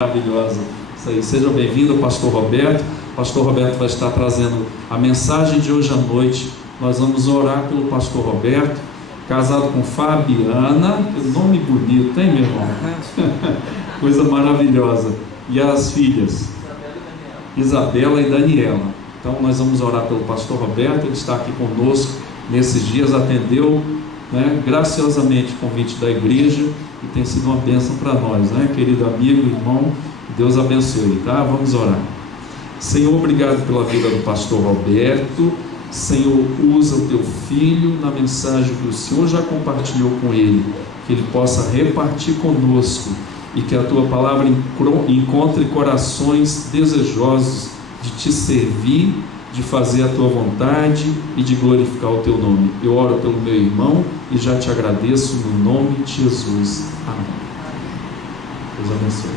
Maravilhosa. Isso aí. Seja bem-vindo, Pastor Roberto. Pastor Roberto vai estar trazendo a mensagem de hoje à noite. Nós vamos orar pelo Pastor Roberto, casado com Fabiana. Que nome bonito, hein, meu irmão? Coisa maravilhosa. E as filhas? Isabela e Daniela. Então nós vamos orar pelo Pastor Roberto. Ele está aqui conosco nesses dias, atendeu, graciosamente o convite da igreja e tem sido uma bênção para nós, querido amigo, irmão. Deus abençoe, tá? Vamos orar. Senhor, obrigado pela vida do Pastor Roberto. Senhor, usa o teu filho na mensagem que o Senhor já compartilhou com ele, que ele possa repartir conosco e que a tua palavra encontre corações desejosos de te servir, de fazer a tua vontade e de glorificar o teu nome. Eu oro pelo meu irmão e já te agradeço no nome de Jesus. Amém. Deus abençoe.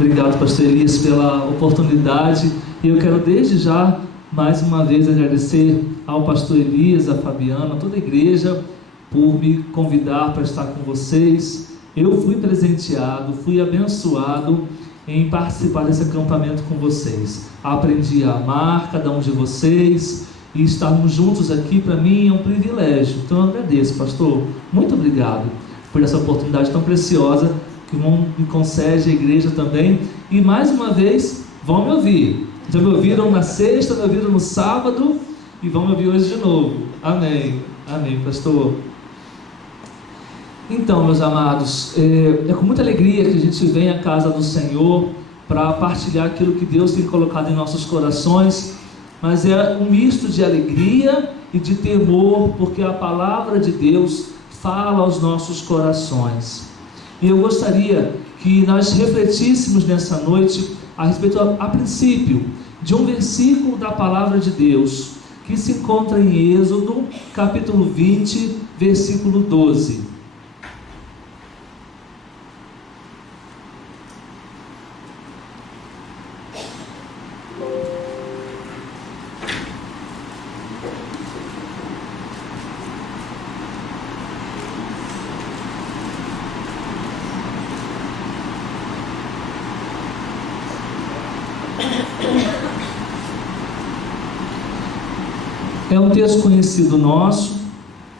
Obrigado, pastor Elias, pela oportunidade. E eu quero desde já, mais uma vez, agradecer ao pastor Elias, a Fabiana, a toda a igreja, por me convidar para estar com vocês. Eu fui presenteado, fui abençoado em participar desse acampamento com vocês. Aprendi a amar cada um de vocês e estarmos juntos aqui, para mim, é um privilégio. Então eu agradeço, pastor. Muito obrigado por essa oportunidade tão preciosa que me concede a igreja também. E mais uma vez, vão me ouvir. Já me ouviram na sexta, me ouviram no sábado e vão me ouvir hoje de novo. Amém. Amém, pastor. Então, meus amados, é com muita alegria que a gente vem à casa do Senhor para partilhar aquilo que Deus tem colocado em nossos corações, mas é um misto de alegria e de temor, porque a palavra de Deus fala aos nossos corações. E eu gostaria que nós refletíssemos nessa noite a respeito, a princípio, de um versículo da palavra de Deus, que se encontra em Êxodo, capítulo 20, versículo 12. É um texto conhecido nosso,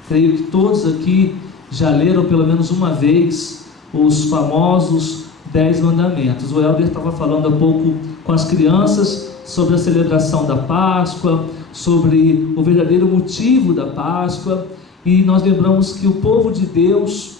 creio que todos aqui já leram pelo menos uma vez os famosos 10 mandamentos. O Helder estava falando há pouco com as crianças sobre a celebração da Páscoa, sobre o verdadeiro motivo da Páscoa, e nós lembramos que o povo de Deus,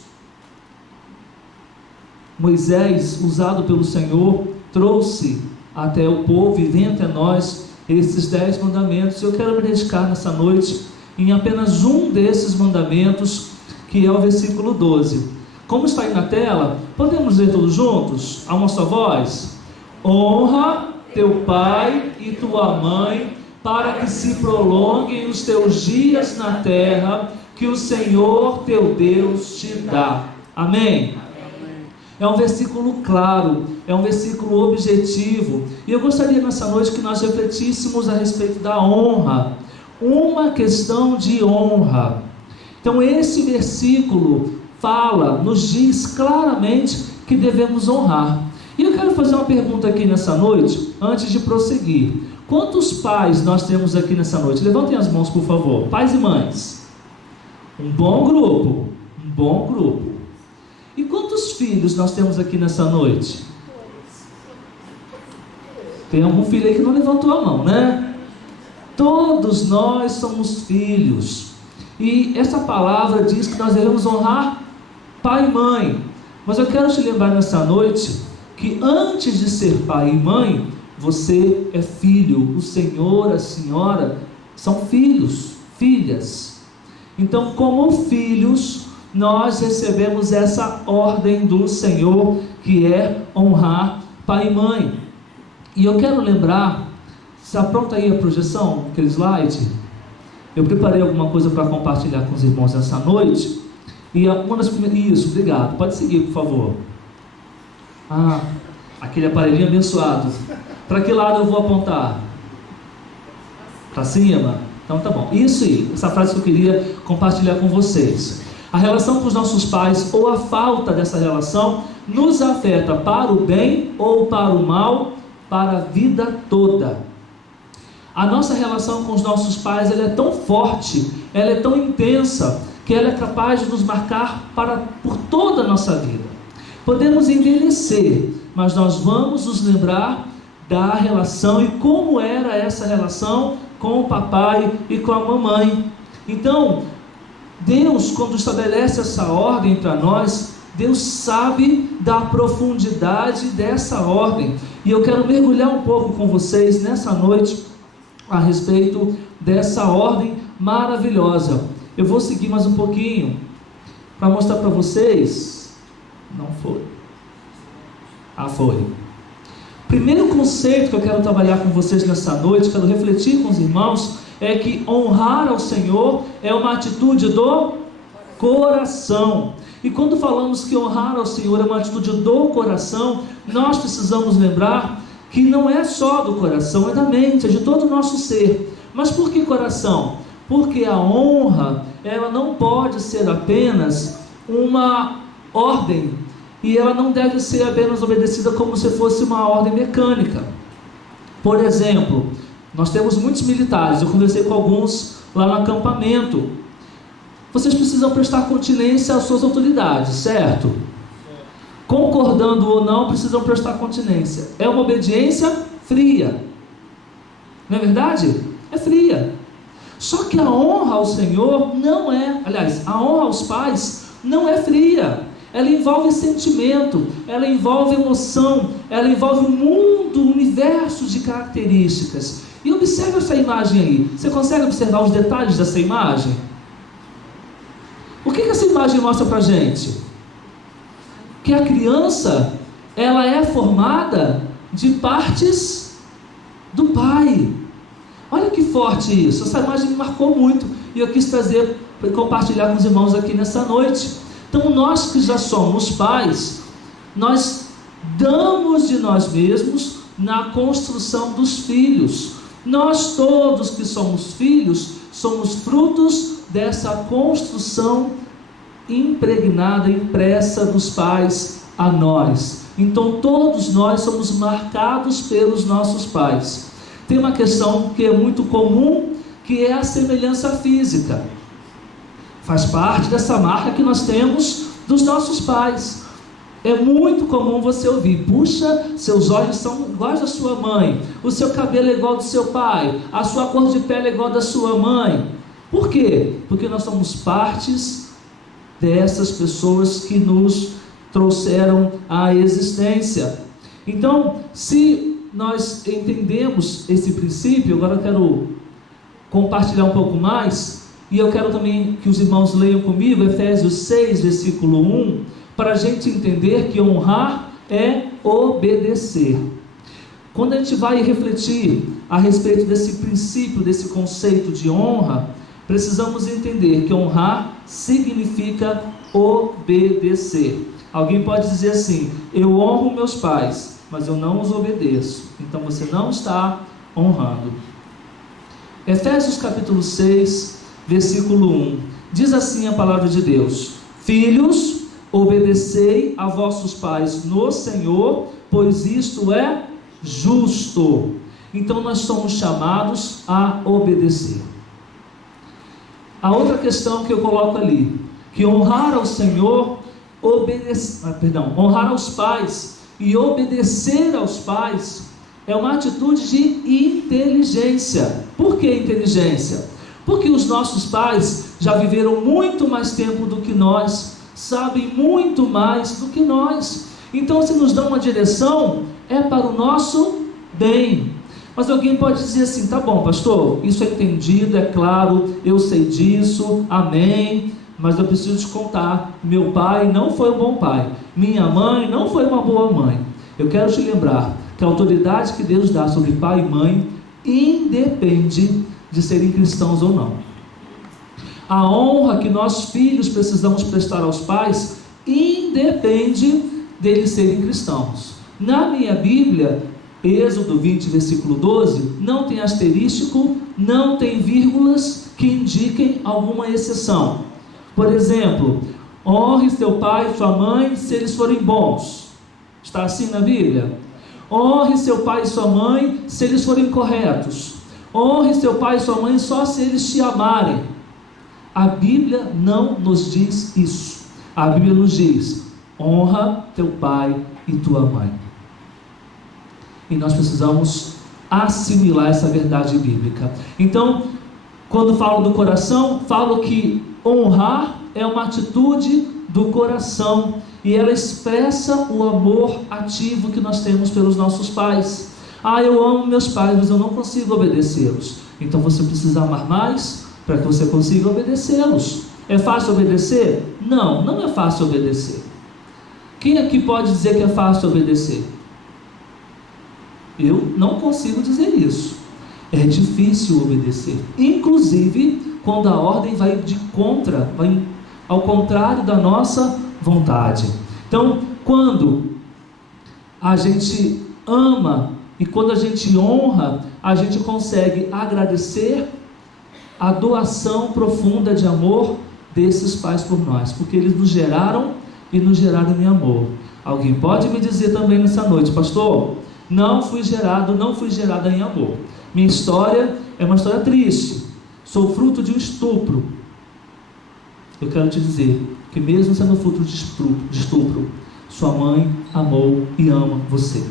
Moisés, usado pelo Senhor, trouxe até o povo e vem até nós esses 10 mandamentos. Eu quero me dedicar nessa noite em apenas um desses mandamentos, que é o versículo 12. Como está aí na tela, podemos ler todos juntos, a uma só voz? Honra teu pai e tua mãe, para que se prolonguem os teus dias na terra, que o Senhor teu Deus te dá. Amém? É um versículo claro, é um versículo objetivo, e eu gostaria nessa noite que nós refletíssemos a respeito da honra, uma questão de honra. Então esse versículo fala, nos diz claramente que devemos honrar. E eu quero fazer uma pergunta aqui nessa noite, antes de prosseguir. Quantos pais nós temos aqui nessa noite? Levantem as mãos, por favor, pais e mães. Um bom grupo, um bom grupo. E quantos filhos nós temos aqui nessa noite? Tem algum filho aí que não levantou a mão, né? Todos nós somos filhos. E essa palavra diz que nós devemos honrar pai e mãe. Mas eu quero te lembrar nessa noite que antes de ser pai e mãe, você é filho. O Senhor, a senhora são filhos, filhas. Então, como filhos, nós recebemos essa ordem do Senhor, que é honrar pai e mãe. E eu quero lembrar, está pronta aí a projeção, aquele slide? Eu preparei alguma coisa para compartilhar com os irmãos essa noite. E uma das primeiras... Isso, obrigado. Pode seguir, por favor. Aquele aparelhinho abençoado. Para que lado eu vou apontar? Para cima? Então tá bom. Isso aí, essa frase que eu queria compartilhar com vocês. A relação com os nossos pais ou a falta dessa relação nos afeta para o bem ou para o mal, para a vida toda. A nossa relação com os nossos pais, ela é tão forte, ela é tão intensa, que ela é capaz de nos marcar por toda a nossa vida. Podemos envelhecer, mas nós vamos nos lembrar da relação e como era essa relação com o papai e com a mamãe. Então, Deus, quando estabelece essa ordem para nós, Deus sabe da profundidade dessa ordem. E eu quero mergulhar um pouco com vocês nessa noite a respeito dessa ordem maravilhosa. Eu vou seguir mais um pouquinho para mostrar para vocês. Não foi. Foi. Primeiro conceito que eu quero trabalhar com vocês nessa noite, quero refletir com os irmãos, é que honrar ao Senhor é uma atitude do coração. E quando falamos que honrar ao Senhor é uma atitude do coração, nós precisamos lembrar que não é só do coração, é da mente, é de todo o nosso ser. Mas por que coração? Porque a honra, ela não pode ser apenas uma ordem, e ela não deve ser apenas obedecida como se fosse uma ordem mecânica. Por exemplo, nós temos muitos militares, eu conversei com alguns lá no acampamento. Vocês precisam prestar continência às suas autoridades, certo? Concordando ou não, precisam prestar continência. É uma obediência fria. Não é verdade? É fria. Só que a honra ao Senhor não é, aliás, a honra aos pais não é fria. Ela envolve sentimento, ela envolve emoção, ela envolve um mundo, um universo de características. E observe essa imagem aí. Você consegue observar os detalhes dessa imagem? O que essa imagem mostra pra gente? Que a criança, ela é formada de partes do pai. Olha que forte isso. Essa imagem me marcou muito e eu quis trazer para compartilhar com os irmãos aqui nessa noite. Então nós que já somos pais, nós damos de nós mesmos na construção dos filhos. Nós todos que somos filhos, somos frutos dessa construção impregnada, impressa dos pais a nós. Então todos nós somos marcados pelos nossos pais. Tem uma questão que é muito comum, que é a semelhança física. Faz parte dessa marca que nós temos dos nossos pais. É muito comum você ouvir: puxa, seus olhos são iguais à sua mãe, o seu cabelo é igual ao do seu pai, a sua cor de pele é igual à da sua mãe. Por quê? Porque nós somos partes dessas pessoas que nos trouxeram à existência. Então, se nós entendemos esse princípio, agora eu quero compartilhar um pouco mais, e eu quero também que os irmãos leiam comigo Efésios 6, versículo 1, para a gente entender que honrar é obedecer. Quando a gente vai refletir a respeito desse princípio, desse conceito de honra, precisamos entender que honrar significa obedecer. Alguém pode dizer assim: eu honro meus pais, mas eu não os obedeço. Então você não está honrando. Efésios capítulo 6, versículo 1, diz assim a palavra de Deus: filhos, obedecei a vossos pais no Senhor, pois isto é justo. Então nós somos chamados a obedecer. A outra questão que eu coloco ali, que honrar ao Senhor, honrar aos pais e obedecer aos pais é uma atitude de inteligência. Por que inteligência? Porque os nossos pais já viveram muito mais tempo do que nós, sabem muito mais do que nós. Então, se nos dão uma direção, é para o nosso bem. Mas alguém pode dizer assim: tá bom, pastor, isso é entendido, é claro, eu sei disso, amém, mas eu preciso te contar, meu pai não foi um bom pai, minha mãe não foi uma boa mãe. Eu quero te lembrar que a autoridade que Deus dá sobre pai e mãe independe de serem cristãos ou não. A honra que nós filhos precisamos prestar aos pais independe deles serem cristãos. Na minha Bíblia, Êxodo 20, versículo 12, não tem asterístico, não tem vírgulas que indiquem alguma exceção. Por exemplo, honre seu pai e sua mãe se eles forem bons. Está assim na Bíblia? Honre seu pai e sua mãe se eles forem corretos. Honre seu pai e sua mãe só se eles te amarem. A Bíblia não nos diz isso. A Bíblia nos diz: honra teu pai e tua mãe. E nós precisamos assimilar essa verdade bíblica. Então, quando falo do coração, falo que honrar é uma atitude do coração, e ela expressa o amor ativo que nós temos pelos nossos pais. Eu amo meus pais, mas eu não consigo obedecê-los. Então você precisa amar mais para que você consiga obedecê-los. É fácil obedecer? Não, não é fácil obedecer. Quem aqui pode dizer que é fácil obedecer? Eu não consigo dizer isso. É difícil obedecer, inclusive quando a ordem vai ao contrário da nossa vontade. Então, quando a gente ama e quando a gente honra, a gente consegue agradecer a doação profunda de amor desses pais por nós, porque eles nos geraram e nos geraram em amor. Alguém pode me dizer também nessa noite: pastor, não fui gerada em amor. Minha história é uma história triste, sou fruto de um estupro. Eu quero te dizer que mesmo sendo fruto de estupro, sua mãe amou e ama você.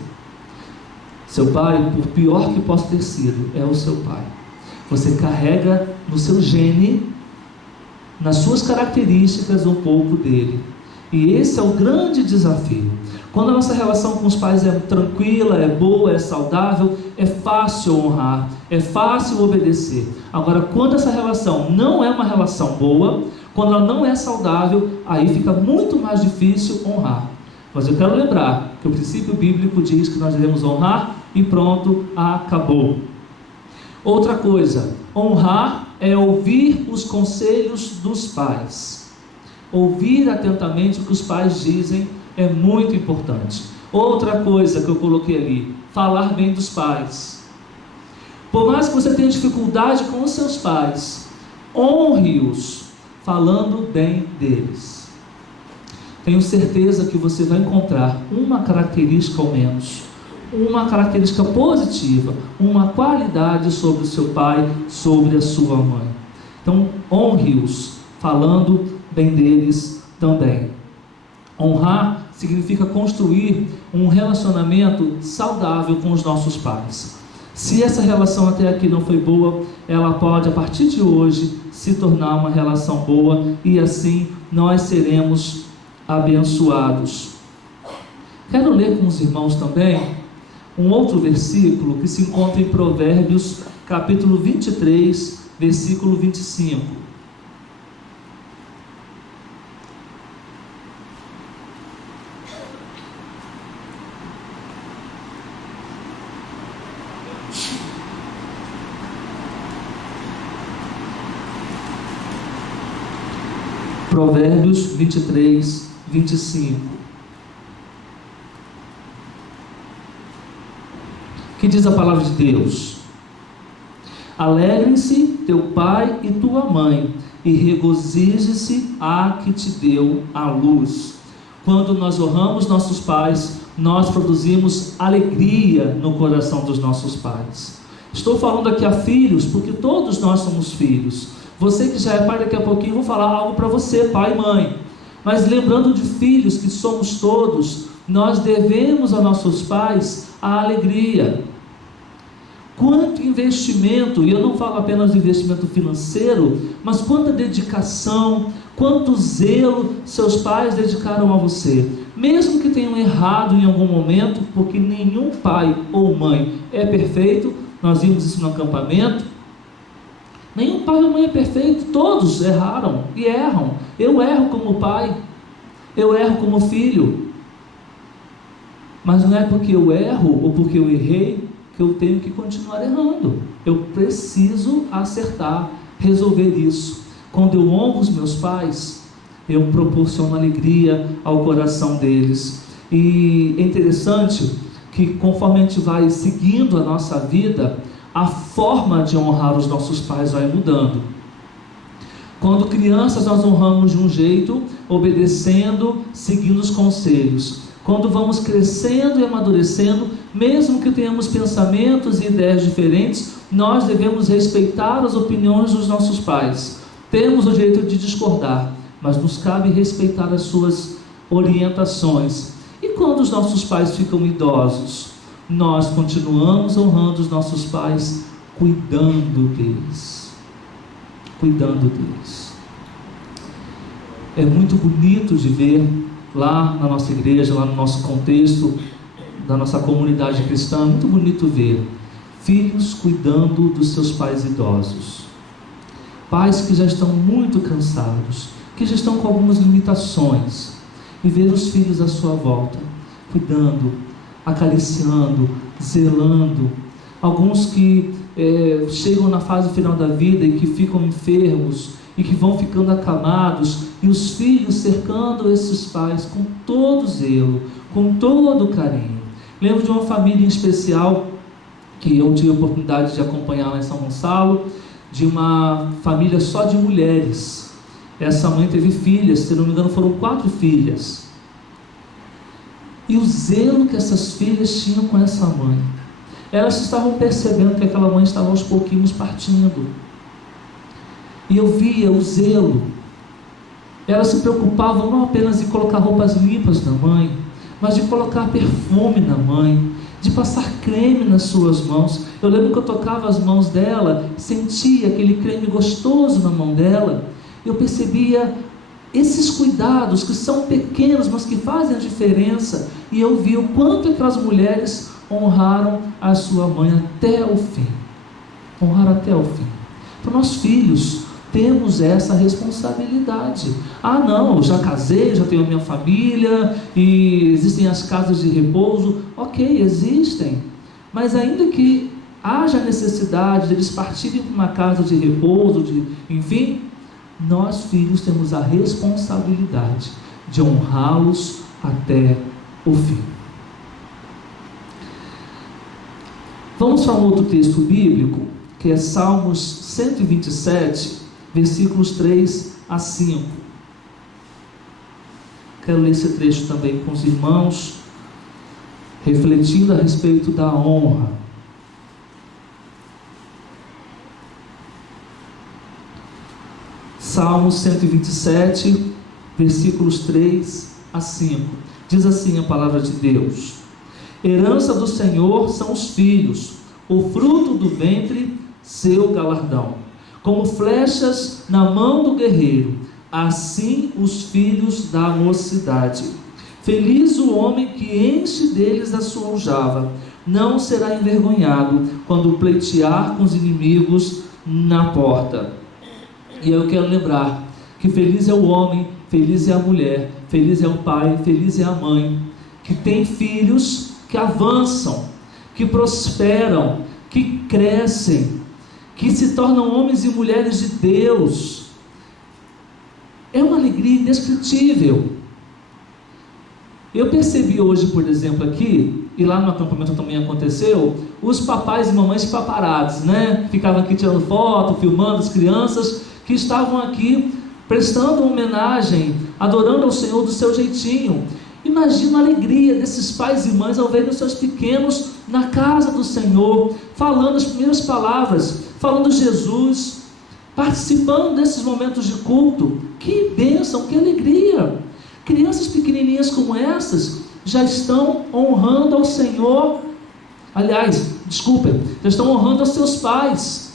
Seu pai, por pior que possa ter sido, é o seu pai. Você carrega no seu gene, nas suas características, um pouco dele. E esse é o grande desafio. Quando a nossa relação com os pais é tranquila, é boa, é saudável, é fácil honrar, é fácil obedecer. Agora, quando essa relação não é uma relação boa, quando ela não é saudável, aí fica muito mais difícil honrar. Mas eu quero lembrar que o princípio bíblico diz que nós devemos honrar e pronto, acabou. Outra coisa, honrar é ouvir os conselhos dos pais. Ouvir atentamente o que os pais dizem é muito importante. Outra coisa que eu coloquei ali, falar bem dos pais. Por mais que você tenha dificuldade com os seus pais, honre-os falando bem deles. Tenho certeza que você vai encontrar uma característica ao menos, uma característica positiva, uma qualidade sobre o seu pai, sobre a sua mãe. Então, honre-os falando bem deles também. Honrar significa construir um relacionamento saudável com os nossos pais. Se essa relação até aqui não foi boa, ela pode, a partir de hoje, se tornar uma relação boa, e assim nós seremos abençoados. Quero ler com os irmãos também um outro versículo que se encontra em Provérbios, capítulo 23, versículo 25. Provérbios 23, 25. Que diz a palavra de Deus: alegrem-se teu pai e tua mãe, e regozije-se a que te deu a luz. Quando nós honramos nossos pais, nós produzimos alegria no coração dos nossos pais. Estou falando aqui a filhos, porque todos nós somos filhos. Você que já é pai, daqui a pouquinho eu vou falar algo para você, pai e mãe. Mas lembrando de filhos que somos todos, nós devemos aos nossos pais a alegria. Quanto investimento, e eu não falo apenas de investimento financeiro, mas quanta dedicação, quanto zelo seus pais dedicaram a você. Mesmo que tenham errado em algum momento, porque nenhum pai ou mãe é perfeito, nós vimos isso no acampamento. Nenhum pai ou mãe é perfeito, todos erraram e erram. Eu erro como pai, eu erro como filho. Mas não é porque eu erro ou porque eu errei que eu tenho que continuar errando. Eu preciso acertar, resolver isso. Quando eu honro os meus pais, eu proporciono alegria ao coração deles. E é interessante que conforme a gente vai seguindo a nossa vida, a forma de honrar os nossos pais vai mudando. Quando crianças, nós honramos de um jeito, obedecendo, seguindo os conselhos. Quando vamos crescendo e amadurecendo, mesmo que tenhamos pensamentos e ideias diferentes, nós devemos respeitar as opiniões dos nossos pais. Temos o direito de discordar, mas nos cabe respeitar as suas orientações. E quando os nossos pais ficam idosos, nós continuamos honrando os nossos pais, cuidando deles. Cuidando deles. É muito bonito de ver lá na nossa igreja, lá no nosso contexto da nossa comunidade cristã, muito bonito ver filhos cuidando dos seus pais idosos. Pais que já estão muito cansados, que já estão com algumas limitações, e ver os filhos à sua volta, cuidando, acariciando, zelando. Alguns que chegam na fase final da vida e que ficam enfermos e que vão ficando acamados, e os filhos cercando esses pais com todo zelo, com todo carinho. Lembro de uma família em especial que eu tive a oportunidade de acompanhar lá em São Gonçalo, de uma família só de mulheres. Essa mãe teve filhas, se não me engano foram 4 filhas. E o zelo que essas filhas tinham com essa mãe. Elas estavam percebendo que aquela mãe estava aos pouquinhos partindo. E eu via o zelo. Elas se preocupavam não apenas em colocar roupas limpas na mãe, mas de colocar perfume na mãe, de passar creme nas suas mãos. Eu lembro que eu tocava as mãos dela, sentia aquele creme gostoso na mão dela. Eu percebia esses cuidados que são pequenos, mas que fazem a diferença. E eu vi o quanto aquelas mulheres honraram a sua mãe até o fim. Honraram até o fim. Para nós filhos, temos essa responsabilidade. Ah não, eu já casei, já tenho a minha família, e existem as casas de repouso. Ok, existem. Mas ainda que haja necessidade de eles partirem para uma casa de repouso, enfim, nós filhos temos a responsabilidade de honrá-los até o fim. Vamos para um outro texto bíblico, que é Salmos 127, versículos 3 a 5. Quero ler esse trecho também com os irmãos, refletindo a respeito da honra. Salmos 127, versículos 3 a 5. Diz assim a palavra de Deus: herança do Senhor são os filhos, o fruto do ventre, seu galardão. Como flechas na mão do guerreiro, assim os filhos da mocidade. Feliz o homem que enche deles a sua aljava, não será envergonhado quando pleitear com os inimigos na porta. E eu quero lembrar que feliz é o homem, feliz é a mulher, feliz é o pai, feliz é a mãe, que tem filhos que avançam, que prosperam, que crescem, que se tornam homens e mulheres de Deus. É uma alegria indescritível. Eu percebi hoje, por exemplo, aqui, e lá no acampamento também aconteceu, os papais e mamães paparazzis, né? Ficavam aqui tirando foto, filmando as crianças, que estavam aqui prestando homenagem, adorando ao Senhor do seu jeitinho. Imagina a alegria desses pais e mães ao verem os seus pequenos na casa do Senhor, falando as primeiras palavras, falando Jesus, participando desses momentos de culto. Que bênção, que alegria! Crianças pequenininhas como essas já estão honrando ao Senhor. Aliás, desculpem, já estão honrando aos seus pais,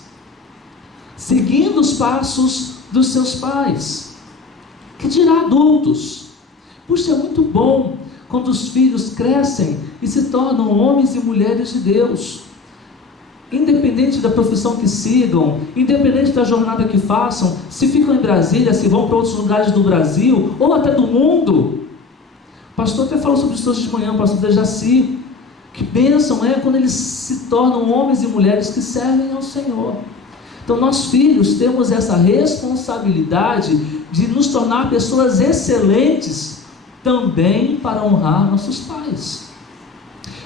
seguindo os passos dos seus pais. Que dirá adultos? Puxa, é muito bom quando os filhos crescem e se tornam homens e mulheres de Deus. Independente da profissão que sigam, independente da jornada que façam, se ficam em Brasília, se vão para outros lugares do Brasil, ou até do mundo. O pastor até falou sobre isso hoje de manhã, o pastor Dejaci. Que bênção é quando eles se tornam homens e mulheres que servem ao Senhor. Então nós filhos temos essa responsabilidade de nos tornar pessoas excelentes também para honrar nossos pais.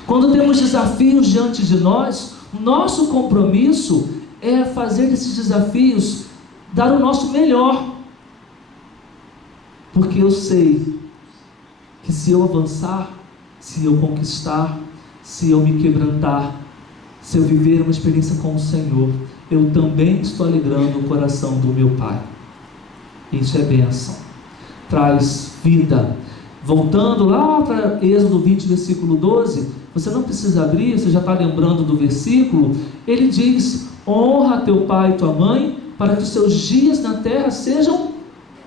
Quando temos desafios diante de nós, o nosso compromisso é fazer esses desafios, dar o nosso melhor, porque eu sei que se eu avançar, se eu conquistar, se eu me quebrantar, se eu viver uma experiência com o Senhor, eu também estou alegrando o coração do meu Pai. Isso é bênção, traz vida. Voltando lá para Êxodo 20, versículo 12, você não precisa abrir, você já está lembrando do versículo. Ele diz: honra teu pai e tua mãe, para que os seus dias na terra sejam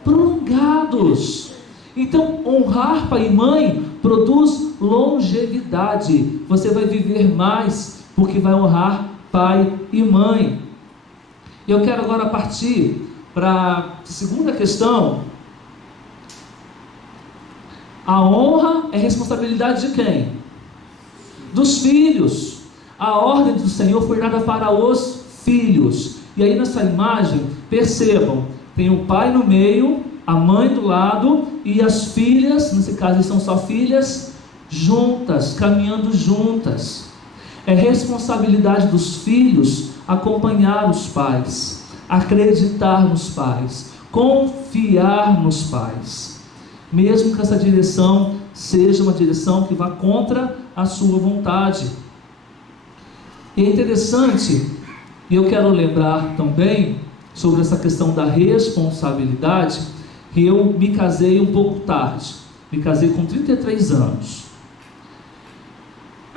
prolongados. Então, honrar pai e mãe produz longevidade. Você vai viver mais, porque vai honrar pai e mãe. Eu quero agora partir para a segunda questão. A honra é responsabilidade de quem? Dos filhos. A ordem do Senhor foi dada para os filhos. E aí nessa imagem, percebam, tem o pai no meio, a mãe do lado e as filhas, nesse caso são só filhas, juntas, caminhando juntas. É responsabilidade dos filhos acompanhar os pais, acreditar nos pais, confiar nos pais, mesmo que essa direção seja uma direção que vá contra a sua vontade. E é interessante, e eu quero lembrar também sobre essa questão da responsabilidade, que eu me casei um pouco tarde, me casei com 33 anos,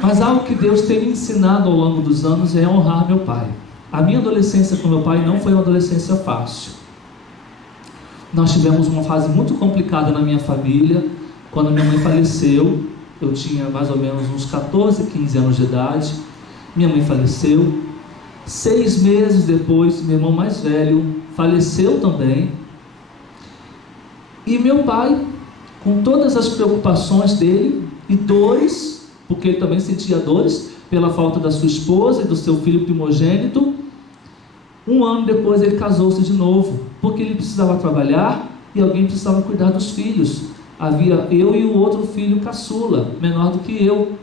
mas algo que Deus tem me ensinado ao longo dos anos é honrar meu pai. A minha adolescência com meu pai não foi uma adolescência fácil. Nós tivemos uma fase muito complicada na minha família. Quando minha mãe faleceu, eu tinha mais ou menos uns 14, 15 anos de idade. Minha mãe faleceu. 6 meses depois, meu irmão mais velho faleceu também. E meu pai, com todas as preocupações dele e dores, porque ele também sentia dores pela falta da sua esposa e do seu filho primogênito, 1 ano depois ele casou-se de novo, porque ele precisava trabalhar e alguém precisava cuidar dos filhos. Havia eu e o outro filho caçula, menor do que eu.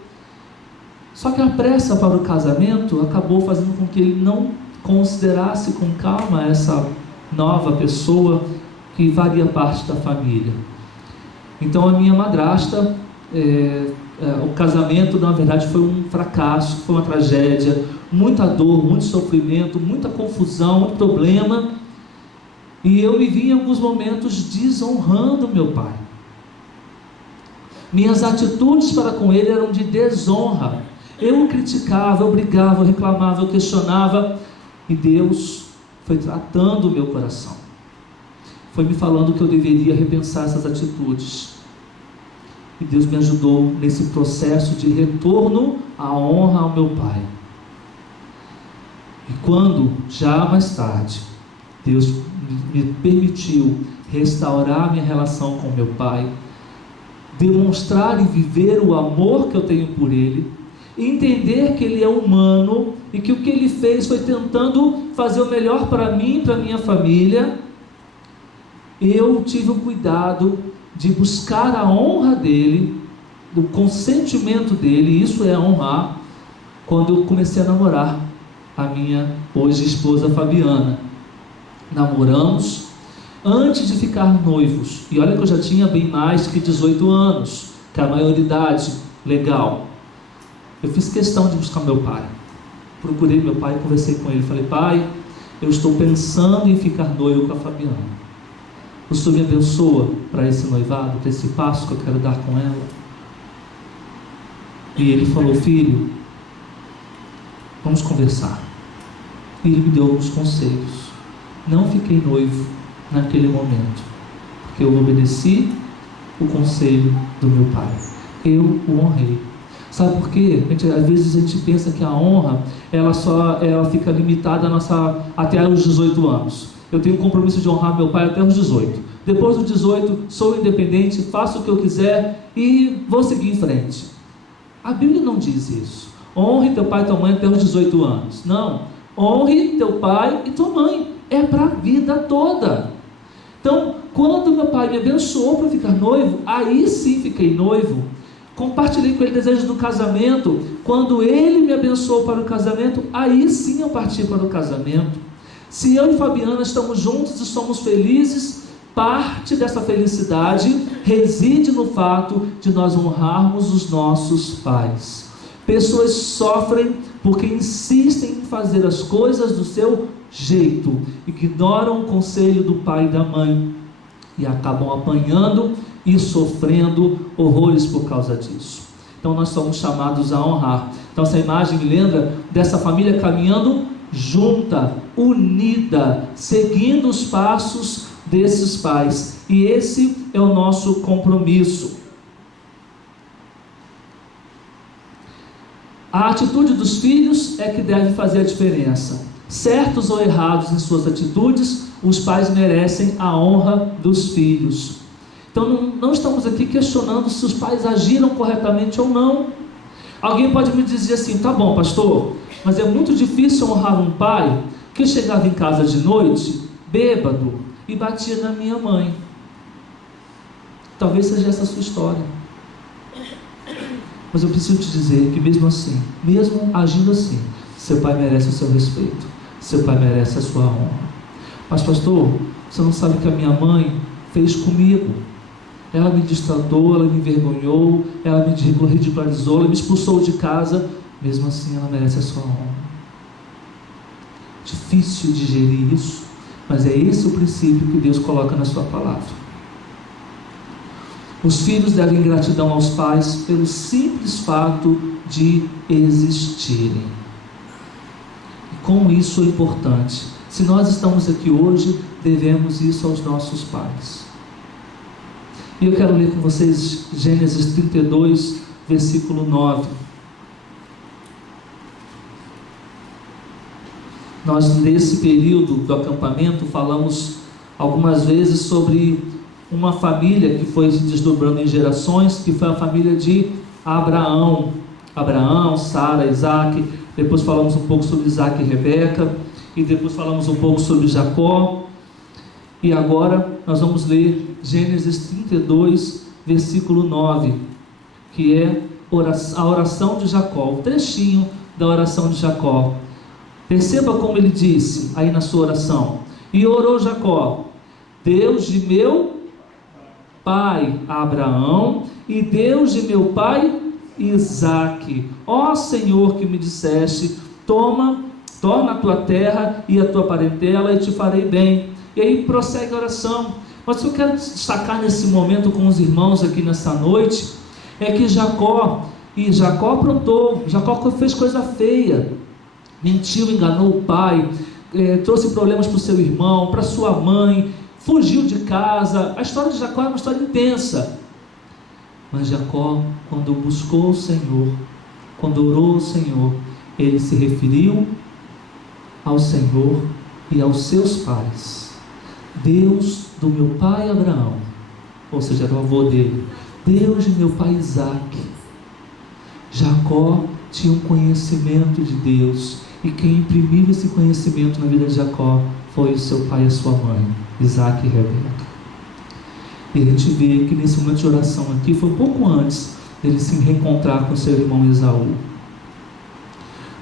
Só que a pressa para o casamento acabou fazendo com que ele não considerasse com calma essa nova pessoa que faria parte da família. Então a minha madrasta, o casamento na verdade foi um fracasso, foi uma tragédia, muita dor, muito sofrimento, muita confusão, muito problema, e eu me vi em alguns momentos desonrando meu pai. Minhas atitudes para com ele eram de desonra. Eu o criticava, eu brigava, eu reclamava, eu questionava, e Deus foi tratando o meu coração, foi me falando que eu deveria repensar essas atitudes. E Deus me ajudou nesse processo de retorno à honra ao meu pai. E quando, já mais tarde, Deus me permitiu restaurar minha relação com meu pai, demonstrar e viver o amor que eu tenho por ele, entender que ele é humano e que o que ele fez foi tentando fazer o melhor para mim e para minha família, eu tive o cuidado de buscar a honra dele, o consentimento dele. Isso é honrar. Quando eu comecei a namorar a minha hoje esposa Fabiana, namoramos antes de ficar noivos, e olha que eu já tinha bem mais que 18 anos, que é a maioridade legal. Eu fiz questão de buscar meu pai, procurei meu pai, conversei com ele, falei: pai, eu estou pensando em ficar noivo com a Fabiana, o Senhor me abençoa para esse noivado, para esse passo que eu quero dar com ela? E ele falou: filho, vamos conversar. E ele me deu alguns conselhos. Não fiquei noivo naquele momento, porque eu obedeci o conselho do meu pai, eu o honrei. Sabe por quê? Às vezes a gente pensa que a honra ela fica limitada até os 18 anos. Eu tenho o compromisso de honrar meu pai até os 18. Depois dos 18, sou independente, faço o que eu quiser e vou seguir em frente. A Bíblia não diz isso. Honre teu pai e tua mãe até os 18 anos. Não. Honre teu pai e tua mãe. É para a vida toda. Então, quando meu pai me abençoou para ficar noivo, aí sim fiquei noivo. Compartilhei com ele o desejo do casamento. Quando ele me abençoou para o casamento, aí sim eu parti para o casamento. Se eu e Fabiana estamos juntos e somos felizes, parte dessa felicidade reside no fato de nós honrarmos os nossos pais. Pessoas sofrem porque insistem em fazer as coisas do seu jeito, ignoram o conselho do pai e da mãe e acabam apanhando e sofrendo horrores por causa disso. Então nós somos chamados a honrar. Então essa imagem me lembra dessa família caminhando junta, unida, seguindo os passos desses pais. E esse é o nosso compromisso. A atitude dos filhos é que deve fazer a diferença. Certos ou errados em suas atitudes, os pais merecem a honra dos filhos. Então não estamos aqui questionando se os pais agiram corretamente ou não. Alguém pode me dizer assim: tá bom, pastor, mas é muito difícil honrar um pai que chegava em casa de noite, bêbado, e batia na minha mãe. Talvez seja essa a sua história. Mas eu preciso te dizer que mesmo assim, mesmo agindo assim, seu pai merece o seu respeito, seu pai merece a sua honra. Mas pastor, você não sabe o que a minha mãe fez comigo. Ela me destratou, ela me envergonhou, ela me ridicularizou, ela me expulsou de casa. Mesmo assim ela merece a sua honra. Difícil digerir isso, mas é esse o princípio que Deus coloca na sua palavra. Os filhos devem gratidão aos pais pelo simples fato de existirem. E como isso é importante. Se nós estamos aqui hoje, devemos isso aos nossos pais. E eu quero ler com vocês Gênesis 32, versículo 9. Nós, nesse período do acampamento, falamos algumas vezes sobre uma família que foi se desdobrando em gerações, que foi a família de Abraão, Sara, Isaac. Depois falamos um pouco sobre Isaac e Rebeca, e depois falamos um pouco sobre Jacó. E agora nós vamos ler Gênesis 32, versículo 9, que é a oração de Jacó, um trechinho da oração de Jacó. Perceba como ele disse aí na sua oração: e orou Jacó, Deus de meu pai Abraão e Deus de meu pai Isaque, ó Senhor, que me disseste: torna a tua terra e a tua parentela e te farei bem. E aí prossegue a oração. Mas o que eu quero destacar nesse momento com os irmãos aqui nessa noite é que Jacó aprontou, Jacó fez coisa feia, mentiu, enganou o pai, trouxe problemas para o seu irmão, para sua mãe, fugiu de casa. A história de Jacó é uma história intensa. Mas Jacó, quando buscou o Senhor, quando orou ao Senhor, ele se referiu ao Senhor e aos seus pais. Deus do meu pai Abraão, ou seja, do avô dele, Deus de meu pai Isaque. Jacó tinha um conhecimento de Deus, e quem imprimiu esse conhecimento na vida de Jacó foi o seu pai e a sua mãe, Isaque e Rebeca. E a gente vê que nesse momento de oração aqui foi um pouco antes dele se reencontrar com seu irmão Esaú.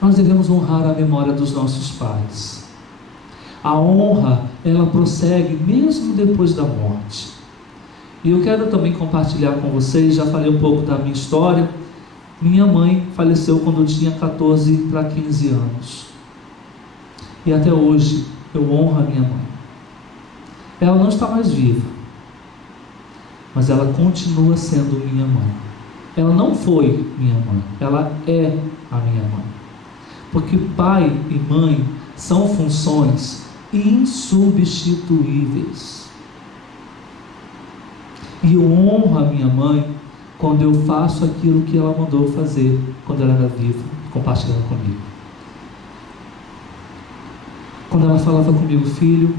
Nós devemos honrar a memória dos nossos pais. A honra, ela prossegue mesmo depois da morte. E eu quero também compartilhar com vocês, já falei um pouco da minha história. Minha mãe faleceu quando eu tinha 14 para 15 anos. E até hoje eu honro a minha mãe. Ela não está mais viva, mas ela continua sendo minha mãe. Ela não foi minha mãe, ela é a minha mãe. Porque pai e mãe são funções insubstituíveis. E eu honro a minha mãe quando eu faço aquilo que ela mandou fazer quando ela era viva, compartilhando comigo. Quando ela falava comigo: filho,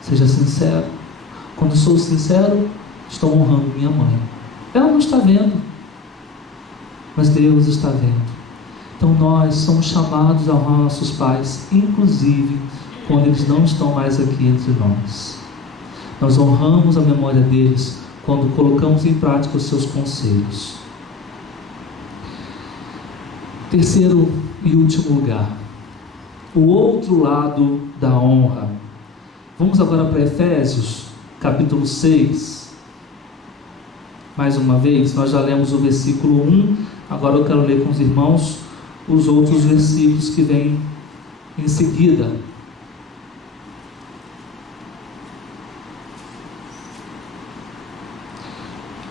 seja sincero. Quando sou sincero, estou honrando minha mãe. Ela não está vendo, mas Deus está vendo. Então nós somos chamados a honrar nossos pais, inclusive quando eles não estão mais aqui entre nós. Nós honramos a memória deles quando colocamos em prática os seus conselhos. Terceiro e último lugar, o outro lado da honra. Vamos agora para Efésios, capítulo 6. Mais uma vez, nós já lemos o versículo 1, agora eu quero ler com os irmãos os outros versículos que vêm em seguida.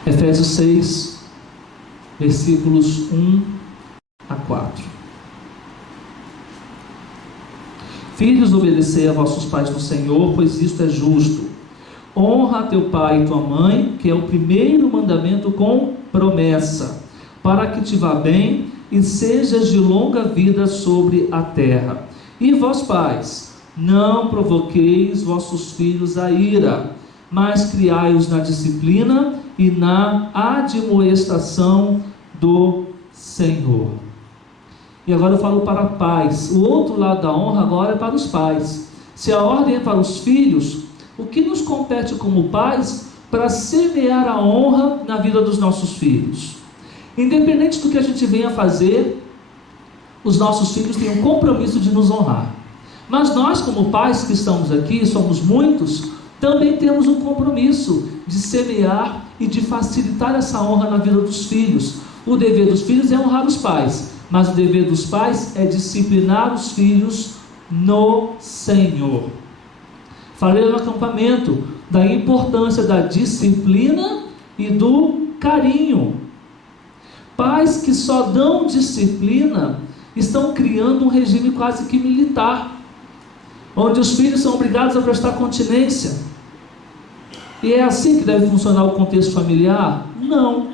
Efésios 6, versículos 1 a 4. Filhos, obedecei a vossos pais no Senhor, pois isto é justo. Honra teu pai e tua mãe, que é o primeiro mandamento com promessa, para que te vá bem e sejas de longa vida sobre a terra. E vós, pais, não provoqueis vossos filhos a ira, mas criai-os na disciplina e na admoestação do Senhor. E agora eu falo para pais. O outro lado da honra agora é para os pais. Se a ordem é para os filhos, o que nos compete como pais para semear a honra na vida dos nossos filhos? Independente do que a gente venha fazer, os nossos filhos têm um compromisso de nos honrar. Mas nós, como pais que estamos aqui, somos muitos, também temos um compromisso de semear e de facilitar essa honra na vida dos filhos. O dever dos filhos é honrar os pais, mas o dever dos pais é disciplinar os filhos no Senhor. Falei no acampamento da importância da disciplina e do carinho. Pais que só dão disciplina estão criando um regime quase que militar, onde os filhos são obrigados a prestar continência. E é assim que deve funcionar o contexto familiar? Não.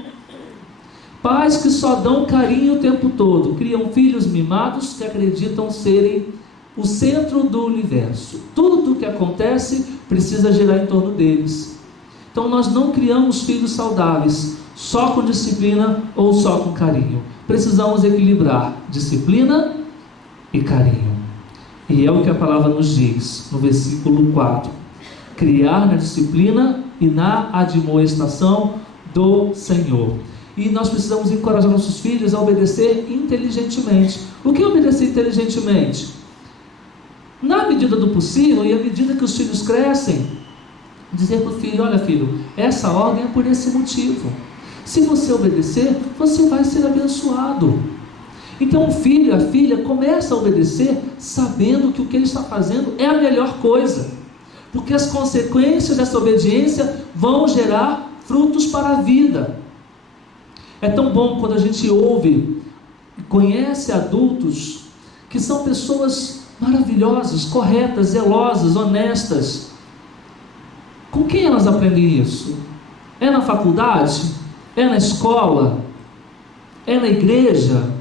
Pais que só dão carinho o tempo todo, criam filhos mimados que acreditam serem o centro do universo. Tudo que acontece precisa girar em torno deles. Então nós não criamos filhos saudáveis só com disciplina ou só com carinho. Precisamos equilibrar disciplina e carinho. E é o que a palavra nos diz no versículo 4. Criar na disciplina e na admoestação do Senhor. E nós precisamos encorajar nossos filhos a obedecer inteligentemente. O que é obedecer inteligentemente? Na medida do possível e à medida que os filhos crescem, dizer para o filho: olha filho, essa ordem é por esse motivo. Se você obedecer, você vai ser abençoado. Então o filho, a filha, começa a obedecer sabendo que o que ele está fazendo é a melhor coisa, porque as consequências dessa obediência vão gerar frutos para a vida. É tão bom quando a gente ouve e conhece adultos que são pessoas maravilhosas, corretas, zelosas, honestas. Com quem elas aprendem isso? É na faculdade? É na escola? É na igreja?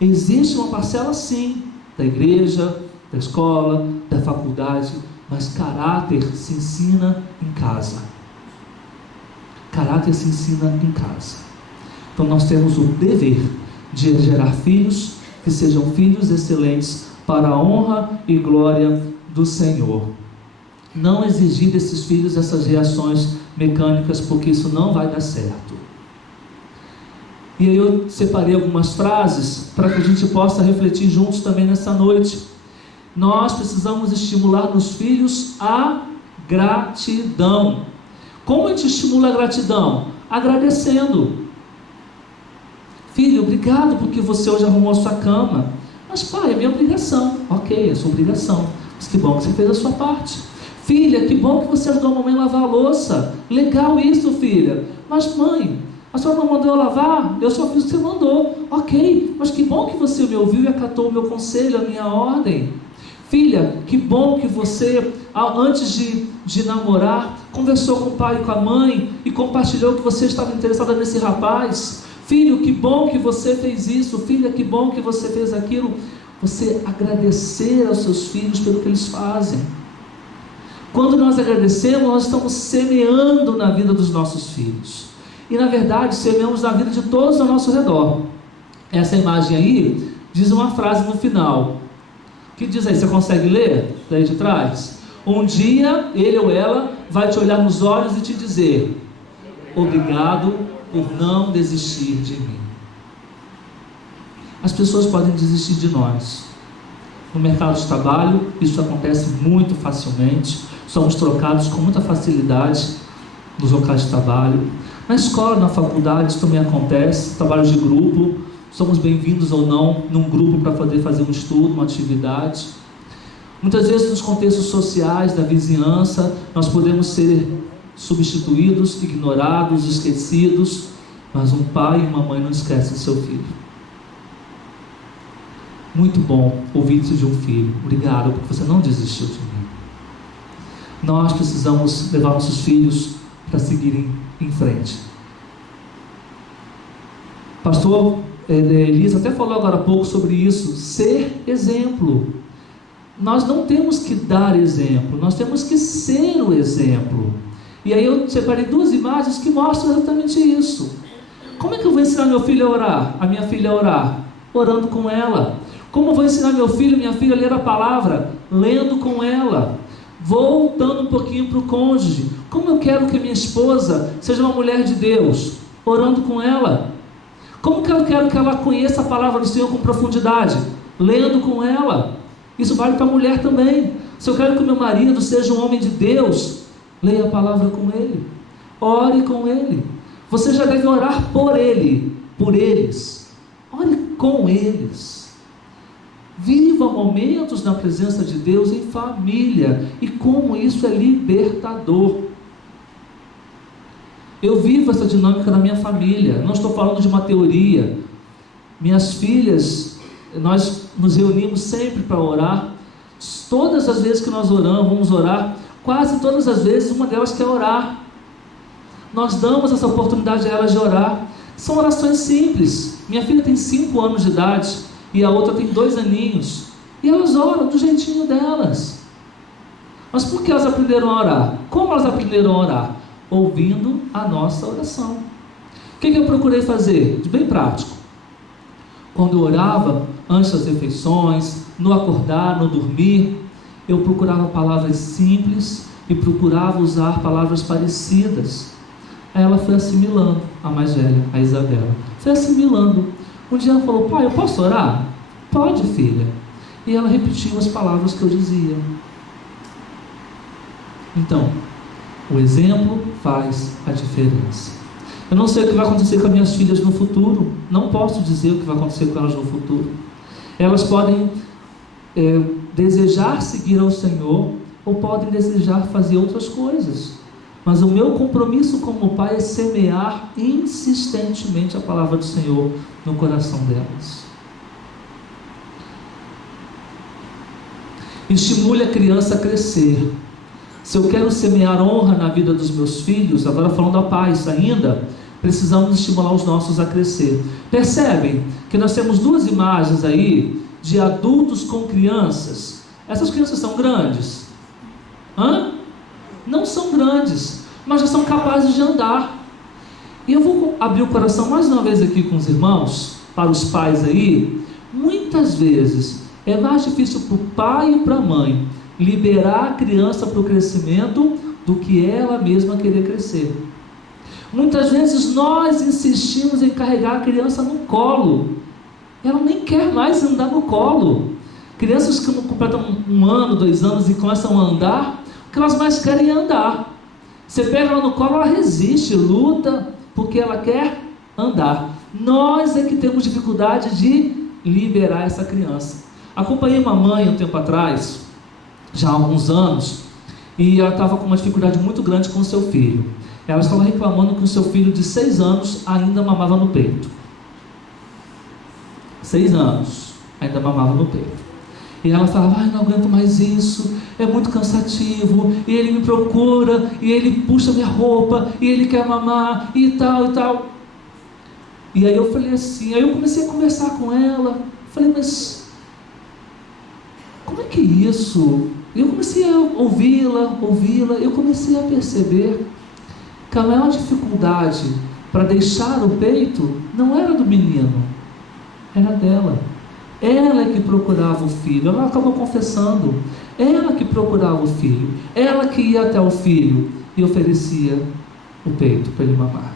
Existe uma parcela sim, da igreja, da escola, da faculdade, mas caráter se ensina em casa. Caráter se ensina em casa. Então nós temos o dever de gerar filhos que sejam filhos excelentes para a honra e glória do Senhor. Não exigir desses filhos essas reações mecânicas, porque isso não vai dar certo. E aí eu separei algumas frases para que a gente possa refletir juntos também nessa noite. Nós precisamos estimular nos filhos a gratidão. Como a gente estimula a gratidão? Agradecendo. Filho, obrigado porque você hoje arrumou a sua cama. Mas pai, é minha obrigação. Ok, é sua obrigação. Mas que bom que você fez a sua parte. Filha, que bom que você ajudou a mamãe a lavar a louça. Legal isso, filha. Mas mãe, a senhora não mandou eu lavar? Eu só fiz o que você mandou. Ok, mas que bom que você me ouviu e acatou o meu conselho, a minha ordem. Filha, que bom que você, antes de namorar, conversou com o pai e com a mãe e compartilhou que você estava interessada nesse rapaz. Filho, que bom que você fez isso. Filha, que bom que você fez aquilo. Você agradecer aos seus filhos pelo que eles fazem. Quando nós agradecemos, nós estamos semeando na vida dos nossos filhos. E na verdade, semeamos na vida de todos ao nosso redor. Essa imagem aí diz uma frase no final. O que diz aí? Você consegue ler? Daí de trás? Um dia, ele ou ela vai te olhar nos olhos e te dizer: obrigado por não desistir de mim. As pessoas podem desistir de nós, No mercado de trabalho, isso acontece muito facilmente. Somos trocados com muita facilidade nos locais de trabalho. Na escola, na faculdade, isso também acontece. Trabalho de grupo, somos bem-vindos ou não num grupo para poder fazer um estudo, uma atividade. Muitas vezes nos contextos sociais, da vizinhança, nós podemos ser substituídos, ignorados, esquecidos, mas um pai e uma mãe não esquecem do seu filho. Muito bom ouvir isso de um filho. Obrigado, porque você não desistiu de mim. Nós precisamos levar nossos filhos para seguirem em frente. Pastor Elisa até falou agora há pouco sobre isso, ser exemplo. Nós não temos que dar exemplo, nós temos que ser o exemplo. E aí eu separei 2 imagens que mostram exatamente isso. Como é que eu vou ensinar meu filho a orar, a minha filha a orar? Orando com ela. Como eu vou ensinar meu filho, minha filha a ler a palavra? Lendo com ela. Voltando um pouquinho para o cônjuge. Como eu quero que minha esposa seja uma mulher de Deus? Orando com ela. Como que eu quero que ela conheça a palavra do Senhor com profundidade? Lendo com ela. Isso vale para a mulher também. Se eu quero que o meu marido seja um homem de Deus, leia a palavra com ele. Ore com ele. Você já deve orar por ele, por eles. Ore com eles. Viva momentos na presença de Deus em família. E como isso é libertador. Eu vivo essa dinâmica na minha família. Não estou falando de uma teoria. Minhas filhas, nós nos reunimos sempre para orar. Todas as vezes que nós oramos, vamos orar, quase todas as vezes uma delas quer orar. Nós damos essa oportunidade a elas de orar. São orações simples. Minha filha tem 5 anos de idade e a outra tem 2 aninhos. E elas oram do jeitinho delas. Mas por que elas aprenderam a orar? Como elas aprenderam a orar? Ouvindo a nossa oração. O que eu procurei fazer? De bem prático. Quando eu orava, antes das refeições, no acordar, no dormir, eu procurava palavras simples e procurava usar palavras parecidas. Aí ela foi assimilando, a mais velha, a Isabela. Foi assimilando. Um dia ela falou: pai, eu posso orar? Pode, filha. E ela repetiu as palavras que eu dizia. Então, o exemplo faz a diferença. Eu não sei o que vai acontecer com as minhas filhas no futuro. Não posso dizer o que vai acontecer com elas no futuro. Elas podem desejar seguir ao Senhor, ou podem desejar fazer outras coisas. Mas o meu compromisso como pai é semear insistentemente a palavra do Senhor no coração delas. Estimule a criança a crescer. Se eu quero semear honra na vida dos meus filhos, agora falando a pais ainda, precisamos estimular os nossos a crescer. Percebem que nós temos 2 imagens aí de adultos com crianças. Essas crianças são grandes? Não são grandes, mas já são capazes de andar. E eu vou abrir o coração mais uma vez aqui com os irmãos, para os pais aí. Muitas vezes é mais difícil para o pai e para a mãe liberar a criança para o crescimento do que ela mesma querer crescer. Muitas vezes nós insistimos em carregar a criança no colo. Ela nem quer mais andar no colo. Crianças que completam 1 ano, 2 anos e começam a andar, o que elas mais querem é andar. Você pega ela no colo, ela resiste, luta, porque ela quer andar. Nós é que temos dificuldade de liberar essa criança. Acompanhei uma mãe um tempo atrás, já há alguns anos, e ela estava com uma dificuldade muito grande com o seu filho. Ela estava reclamando que o seu filho de 6 anos ainda mamava no peito. 6 anos, ainda mamava no peito. E ela falava: não aguento mais isso, é muito cansativo, e ele me procura, e ele puxa minha roupa, e ele quer mamar, e tal, e tal. E aí eu falei assim, aí eu comecei a conversar com ela, falei: mas como é que é isso? E eu comecei a ouvi-la, eu comecei a perceber que a maior dificuldade para deixar o peito não era do menino, era dela. Ela é que procurava o filho. Ela acabou confessando. Ela que procurava o filho. Ela que ia até o filho e oferecia o peito para ele mamar.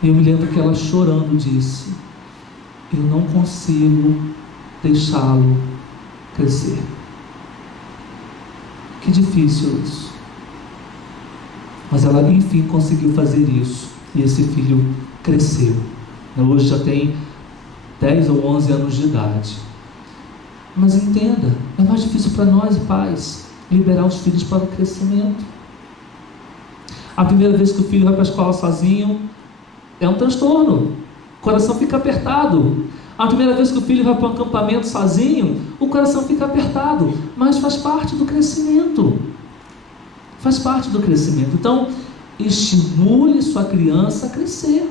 E eu me lembro que ela chorando disse: eu não consigo deixá-lo crescer. Que difícil isso. Mas ela enfim conseguiu fazer isso. E esse filho cresceu. Hoje já tem 10 ou 11 anos de idade. Mas entenda, é mais difícil para nós, pais, liberar os filhos para o crescimento. A primeira vez que o filho vai para a escola sozinho é um transtorno. O coração fica apertado. A primeira vez que o filho vai para um acampamento sozinho, o coração fica apertado. Mas faz parte do crescimento. Faz parte do crescimento. Então, estimule sua criança a crescer.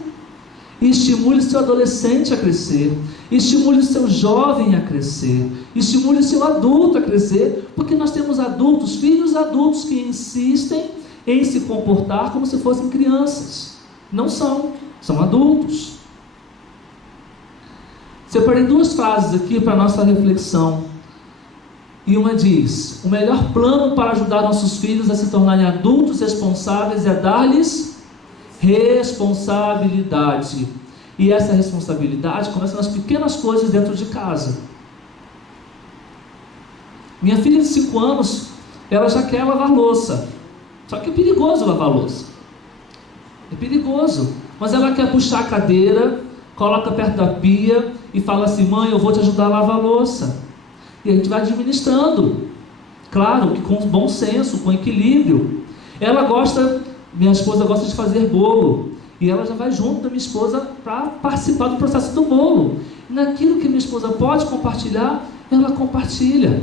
Estimule seu adolescente a crescer. Estimule seu jovem a crescer. Estimule seu adulto a crescer. Porque nós temos adultos, filhos adultos, que insistem em se comportar como se fossem crianças. Não são, são adultos. Separei 2 frases aqui para a nossa reflexão. E uma diz: o melhor plano para ajudar nossos filhos a se tornarem adultos responsáveis é dar-lhes responsabilidade. E essa responsabilidade começa nas pequenas coisas dentro de casa. Minha filha de 5 anos, ela já quer lavar louça. Só que é perigoso lavar louça. É perigoso. Mas ela quer puxar a cadeira, coloca perto da pia e fala assim: mãe, eu vou te ajudar a lavar a louça. E a gente vai administrando. Claro que com bom senso, com equilíbrio. Minha esposa gosta de fazer bolo. E ela já vai junto da minha esposa para participar do processo do bolo. E naquilo que minha esposa pode compartilhar, ela compartilha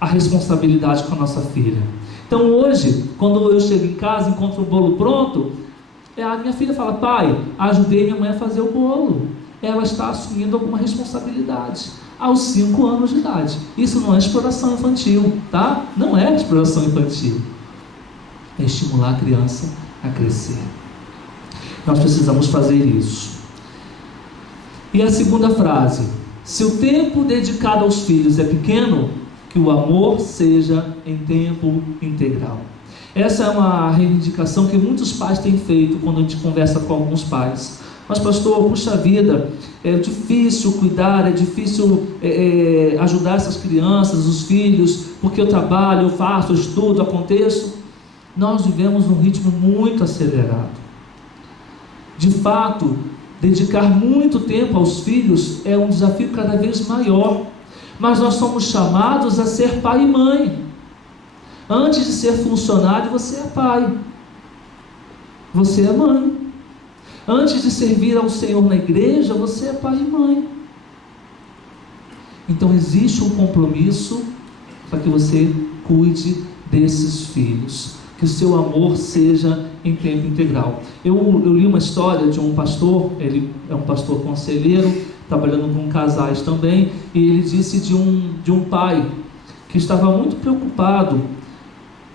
a responsabilidade com a nossa filha. Então hoje, quando eu chego em casa e encontro o bolo pronto, a minha filha fala: pai, ajudei minha mãe a fazer o bolo. Ela está assumindo alguma responsabilidade aos 5 anos de idade. Isso não é exploração infantil, tá? Não é exploração infantil. É estimular a criança a crescer. Nós precisamos fazer isso. E a segunda frase: se o tempo dedicado aos filhos é pequeno, que o amor seja em tempo integral. Essa é uma reivindicação que muitos pais têm feito quando a gente conversa com alguns pais. Mas pastor, puxa vida, é difícil cuidar, é difícil ajudar essas crianças, os filhos, porque eu trabalho, eu faço, eu estudo, aconteço. Nós vivemos num ritmo muito acelerado. De fato, dedicar muito tempo aos filhos é um desafio cada vez maior. Mas nós somos chamados a ser pai e mãe. Antes de ser funcionário, você é pai. Você é mãe. Antes de servir ao Senhor na igreja, você é pai e mãe. Então existe um compromisso para que você cuide desses filhos. Que o seu amor seja em tempo integral. Eu li uma história de um pastor, ele é um pastor conselheiro, trabalhando com casais também, e ele disse de um pai que estava muito preocupado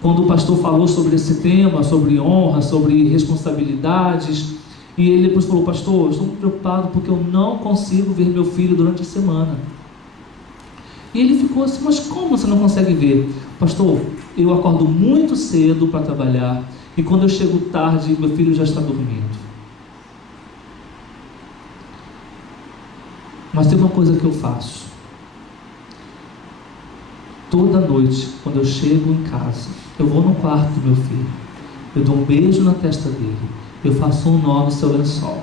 quando o pastor falou sobre esse tema, sobre honra, sobre responsabilidades, e ele depois falou: pastor, eu estou muito preocupado porque eu não consigo ver meu filho durante a semana. E ele ficou assim: mas como você não consegue ver? Pastor, eu acordo muito cedo para trabalhar, e quando eu chego tarde, meu filho já está dormindo. Mas tem uma coisa que eu faço. Toda noite, quando eu chego em casa, eu vou no quarto do meu filho, eu dou um beijo na testa dele, eu faço um nó no seu lençol.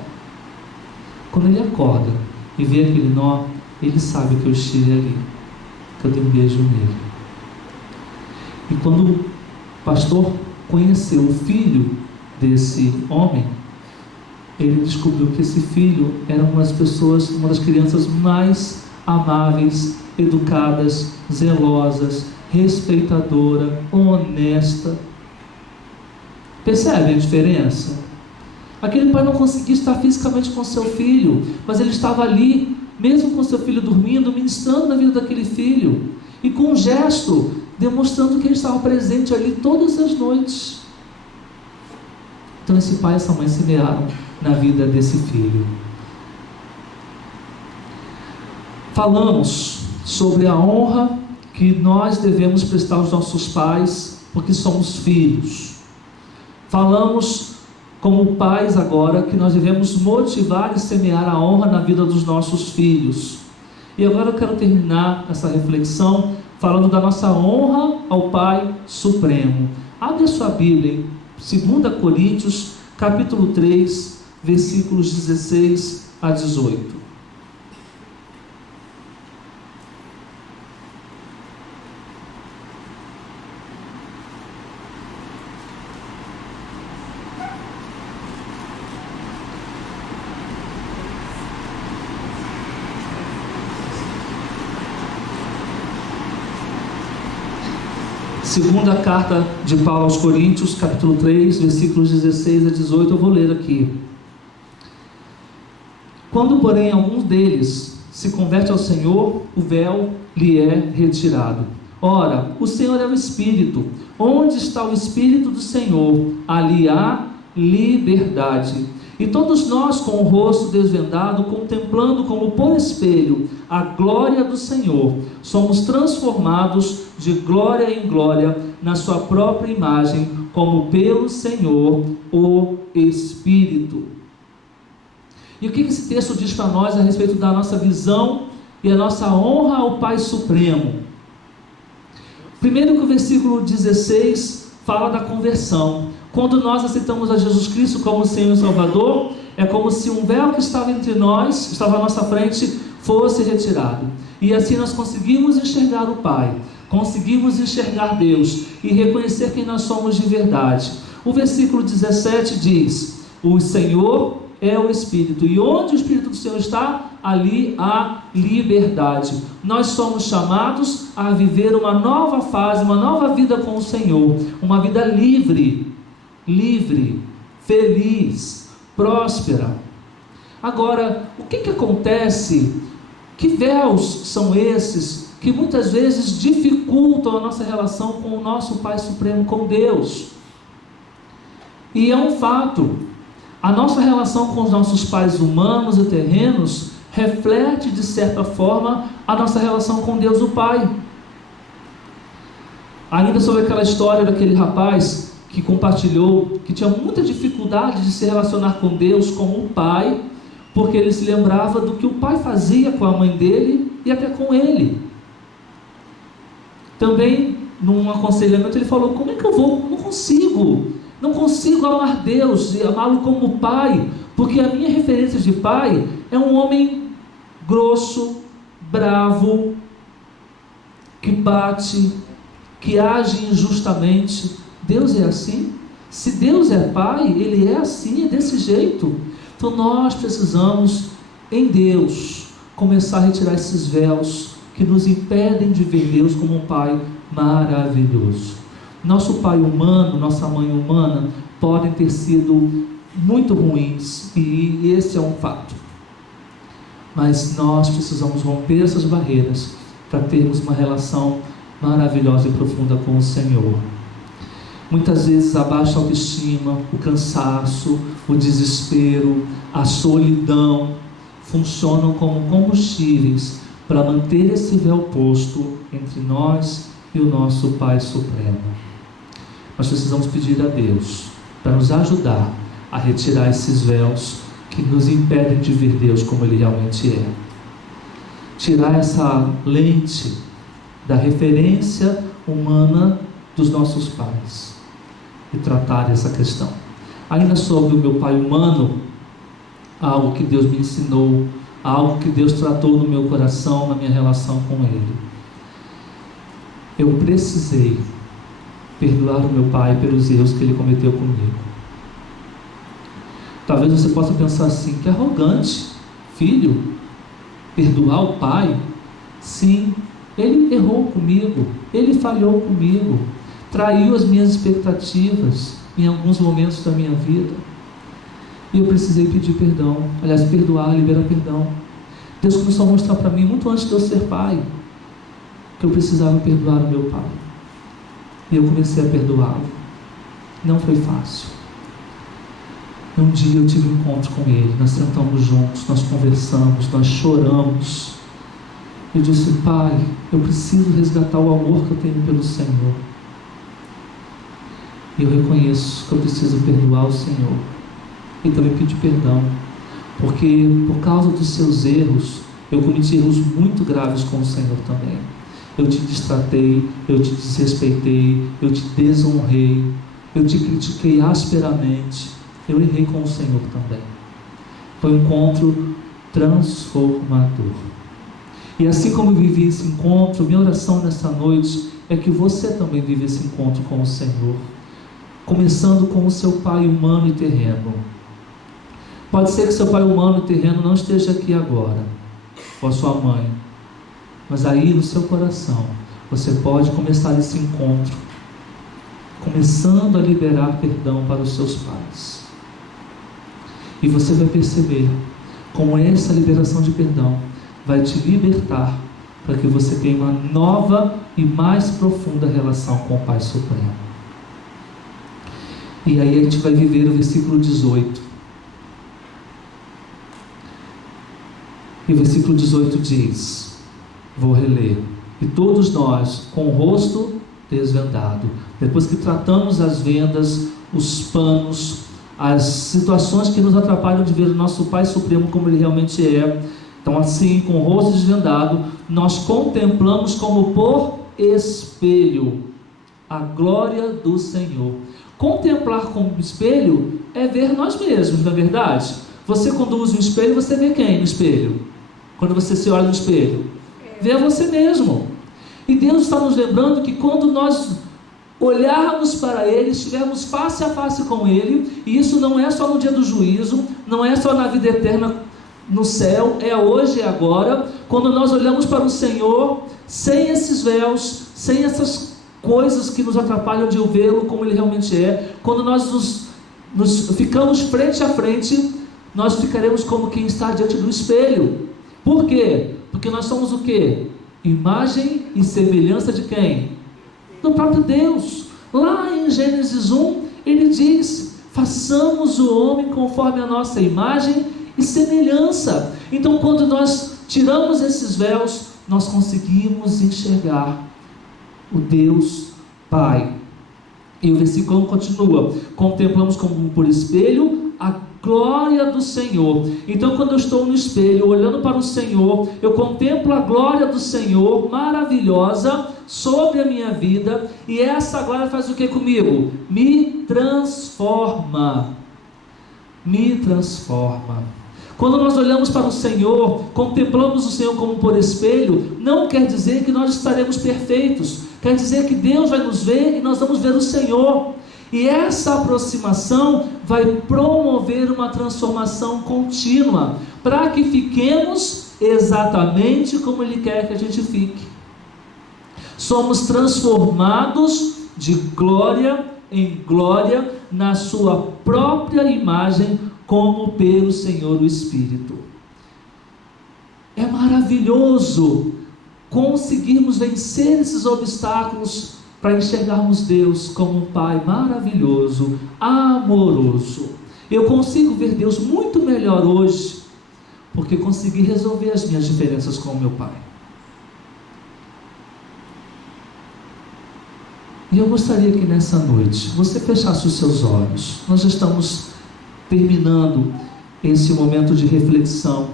Quando ele acorda e vê aquele nó, ele sabe que eu estive ali, que eu dei um beijo nele. E quando o pastor conheceu o filho desse homem, ele descobriu que esse filho era uma das crianças mais amáveis, educadas, zelosas, respeitadora, honesta. Percebe a diferença? Aquele pai não conseguia estar fisicamente com seu filho, mas ele estava ali, mesmo com seu filho dormindo, ministrando na vida daquele filho, e com um gesto, demonstrando que ele estava presente ali todas as noites. Então esse pai e essa mãe semearam na vida desse filho. Falamos sobre a honra que nós devemos prestar aos nossos pais, porque somos filhos. Falamos como pais agora que nós devemos motivar e semear a honra na vida dos nossos filhos. E agora eu quero terminar essa reflexão falando da nossa honra ao Pai Supremo. Abre a sua Bíblia em 2 Coríntios, capítulo 3, versículos 16 a 18. Segunda carta de Paulo aos Coríntios, capítulo 3, versículos 16 a 18, eu vou ler aqui. Quando, porém, algum deles se converte ao Senhor, o véu lhe é retirado. Ora, o Senhor é o Espírito. Onde está o Espírito do Senhor? Ali há liberdade. E todos nós, com o rosto desvendado, contemplando como por espelho a glória do Senhor, somos transformados de glória em glória na sua própria imagem, como pelo Senhor, o Espírito. E o que esse texto diz para nós a respeito da nossa visão e a nossa honra ao Pai Supremo? Primeiro que o versículo 16 fala da conversão. Quando nós aceitamos a Jesus Cristo como Senhor e Salvador, é como se um véu que estava entre nós, estava à nossa frente, fosse retirado. E assim nós conseguimos enxergar o Pai, conseguimos enxergar Deus e reconhecer quem nós somos de verdade. O versículo 17 diz: o Senhor é o Espírito, e onde o Espírito do Senhor está, ali há liberdade. Nós somos chamados a viver uma nova fase, uma nova vida com o Senhor, uma vida livre, feliz, próspera. Agora, o que acontece? Que véus são esses que muitas vezes dificultam a nossa relação com o nosso Pai Supremo, com Deus? E é um fato, a nossa relação com os nossos pais humanos e terrenos reflete de certa forma a nossa relação com Deus o Pai. Ainda sobre aquela história daquele rapaz que compartilhou que tinha muita dificuldade de se relacionar com Deus como um pai, porque ele se lembrava do que o pai fazia com a mãe dele e até com ele. Também, num aconselhamento, ele falou: como é que eu vou? Não consigo amar Deus e amá-lo como pai, porque a minha referência de pai é um homem grosso, bravo, que bate, que age injustamente. Deus é assim? Se Deus é Pai, Ele é assim, é desse jeito. Então nós precisamos, em Deus, começar a retirar esses véus que nos impedem de ver Deus como um Pai maravilhoso. Nosso pai humano, nossa mãe humana, podem ter sido muito ruins, e esse é um fato. Mas nós precisamos romper essas barreiras para termos uma relação maravilhosa e profunda com o Senhor. Muitas vezes a baixa autoestima, o cansaço, o desespero, a solidão funcionam como combustíveis para manter esse véu posto entre nós e o nosso Pai Supremo. Nós precisamos pedir a Deus para nos ajudar a retirar esses véus que nos impedem de ver Deus como Ele realmente é. Tirar essa lente da referência humana dos nossos pais e tratar essa questão. Ainda sobre o meu pai humano, algo que Deus me ensinou, algo que Deus tratou no meu coração, na minha relação com Ele. Eu precisei perdoar o meu pai pelos erros que ele cometeu comigo. Talvez você possa pensar assim: que arrogante, filho, perdoar o pai? Sim, ele errou comigo, ele falhou comigo, traiu as minhas expectativas em alguns momentos da minha vida, e eu precisei pedir perdão. Aliás, perdoar, liberar perdão. Deus começou a mostrar para mim, muito antes de eu ser pai, que eu precisava perdoar o meu pai, e eu comecei a perdoá-lo. Não foi fácil. Um dia eu tive um encontro com ele, nós sentamos juntos, nós conversamos, nós choramos. Eu disse: pai, eu preciso resgatar o amor que eu tenho pelo Senhor. E eu reconheço que eu preciso perdoar o Senhor. E também pedir perdão, porque por causa dos seus erros, Eu cometi erros muito graves com o Senhor também. Eu te destratei, eu te desrespeitei, eu te desonrei, eu te critiquei asperamente. Eu errei com o Senhor também. Foi um encontro transformador. E assim como eu vivi esse encontro, minha oração nessa noite é que você também vive esse encontro com o Senhor, começando com o seu pai humano e terreno. Pode ser que seu pai humano e terreno não esteja aqui agora, ou a sua mãe, mas aí no seu coração você pode começar esse encontro, começando a liberar perdão para os seus pais. E você vai perceber como essa liberação de perdão vai te libertar para que você tenha uma nova e mais profunda relação com o Pai Supremo. E aí a gente vai viver o versículo 18. E o versículo 18 diz, vou reler: e todos nós, com o rosto desvendado, depois que tratamos as vendas, os panos, as situações que nos atrapalham de ver o nosso Pai Supremo como Ele realmente é, então assim, com o rosto desvendado, nós contemplamos como por espelho a glória do Senhor. Contemplar como espelho é ver nós mesmos, não é verdade? Você, quando usa um espelho, você vê quem no espelho? Quando você se olha no espelho, vê você mesmo. E Deus está nos lembrando que quando nós olharmos para Ele, estivermos face a face com Ele, e isso não é só no dia do juízo, não é só na vida eterna no céu, é hoje e agora, quando nós olhamos para o Senhor, sem esses véus, sem essas coisas que nos atrapalham de vê-lo como Ele realmente é, quando nós nos ficamos frente a frente, nós ficaremos como quem está diante do espelho. Por quê? Porque nós somos o quê? Imagem e semelhança de quem? Do próprio Deus. Lá em Gênesis 1, Ele diz, façamos o homem conforme a nossa imagem e semelhança. Então, quando nós tiramos esses véus, nós conseguimos enxergar o Deus Pai. E o versículo continua: contemplamos como por espelho a glória do Senhor. Então, quando eu estou no espelho olhando para o Senhor, eu contemplo a glória do Senhor maravilhosa sobre a minha vida, e essa glória faz o que comigo? Me transforma. Me transforma. Quando nós olhamos para o Senhor, contemplamos o Senhor como por espelho, não quer dizer que nós estaremos perfeitos, quer dizer que Deus vai nos ver e nós vamos ver o Senhor. E essa aproximação vai promover uma transformação contínua, para que fiquemos exatamente como Ele quer que a gente fique. Somos transformados de glória em glória na sua própria imagem, como pelo Senhor o Espírito. É maravilhoso conseguirmos vencer esses obstáculos para enxergarmos Deus como um Pai maravilhoso, amoroso. Eu consigo ver Deus muito melhor hoje, porque consegui resolver as minhas diferenças com o meu Pai. E eu gostaria que nessa noite você fechasse os seus olhos. Nós já estamos terminando esse momento de reflexão.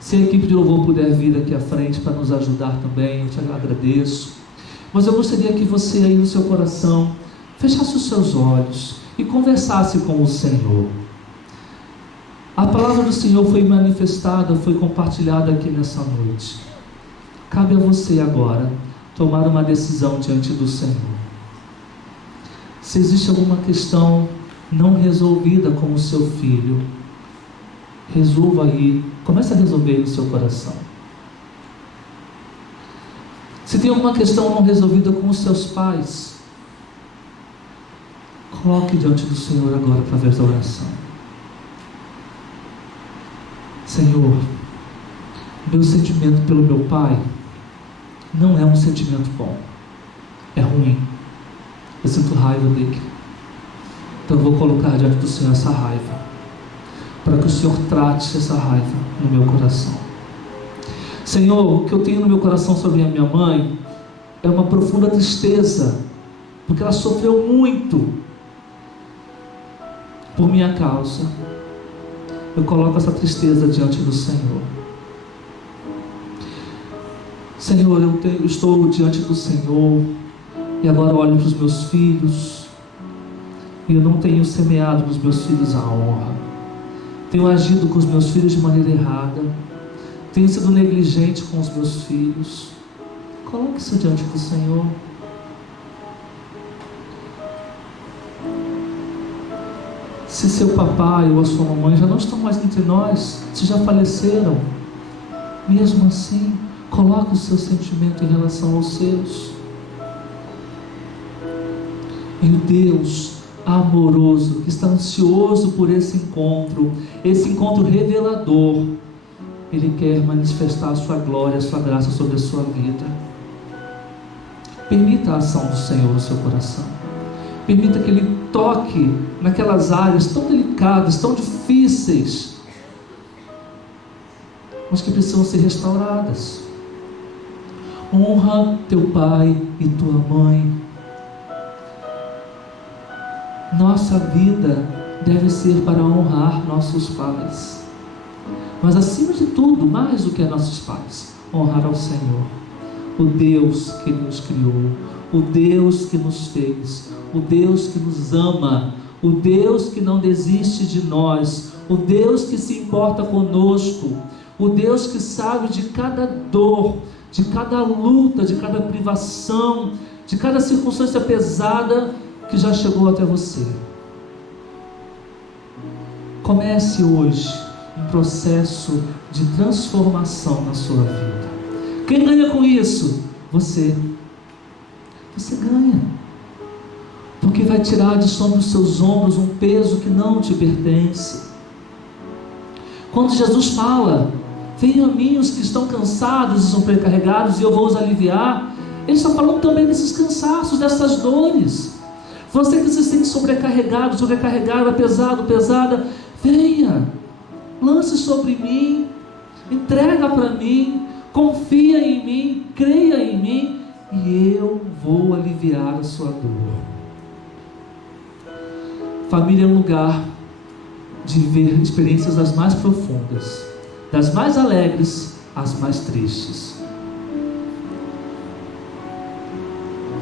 Se a equipe de louvor puder vir aqui à frente para nos ajudar também, eu te agradeço. Mas eu gostaria que você aí no seu coração fechasse os seus olhos e conversasse com o Senhor. A palavra do Senhor foi manifestada, foi compartilhada aqui nessa noite. Cabe a você agora tomar uma decisão diante do Senhor. Se existe alguma questão não resolvida com o seu filho, resolva aí, comece a resolver no seu coração. Se tem alguma questão não resolvida com os seus pais, coloque diante do Senhor agora através da oração. Senhor, meu sentimento pelo meu pai não é um sentimento bom, é ruim. Eu sinto raiva dele. Então eu vou colocar diante do Senhor essa raiva, para que o Senhor trate essa raiva no meu coração. Senhor, o que eu tenho no meu coração sobre a minha mãe é uma profunda tristeza, porque ela sofreu muito por minha causa. Eu coloco essa tristeza diante do Senhor. Senhor, eu estou diante do Senhor e agora olho para os meus filhos e eu não tenho semeado nos meus filhos a honra. Tenho agido com os meus filhos de maneira errada. Tenho sido negligente com os meus filhos. Coloque isso diante do Senhor. Se seu papai ou a sua mamãe já não estão mais entre nós, se já faleceram, mesmo assim, coloque o seu sentimento em relação aos seus. E o Deus amoroso, que está ansioso por esse encontro revelador, Ele quer manifestar a sua glória, a sua graça sobre a sua vida. Permita a ação do Senhor no seu coração. Permita que Ele toque naquelas áreas tão delicadas, tão difíceis, mas que precisam ser restauradas. Honra teu pai e tua mãe. Nossa vida deve ser para honrar nossos pais, mas acima de tudo, mais do que a nossos pais, honrar ao Senhor, o Deus que nos criou, o Deus que nos fez, o Deus que nos ama, o Deus que não desiste de nós, o Deus que se importa conosco, o Deus que sabe de cada dor, de cada luta, de cada privação, de cada circunstância pesada que já chegou até você. Comece hoje um processo de transformação na sua vida. Quem ganha com isso? Você. Você ganha, porque vai tirar de sobre os seus ombros um peso que não te pertence. Quando Jesus fala: venham a mim os que estão cansados e sobrecarregados e eu vou os aliviar, Ele está falando também desses cansaços, dessas dores. Você que se sente sobrecarregado, sobrecarregada, pesado, pesada, venha, lance sobre mim, entrega para mim, confia em mim, creia em mim, e eu vou aliviar a sua dor. Família é um lugar de viver experiências das mais profundas, das mais alegres às mais tristes.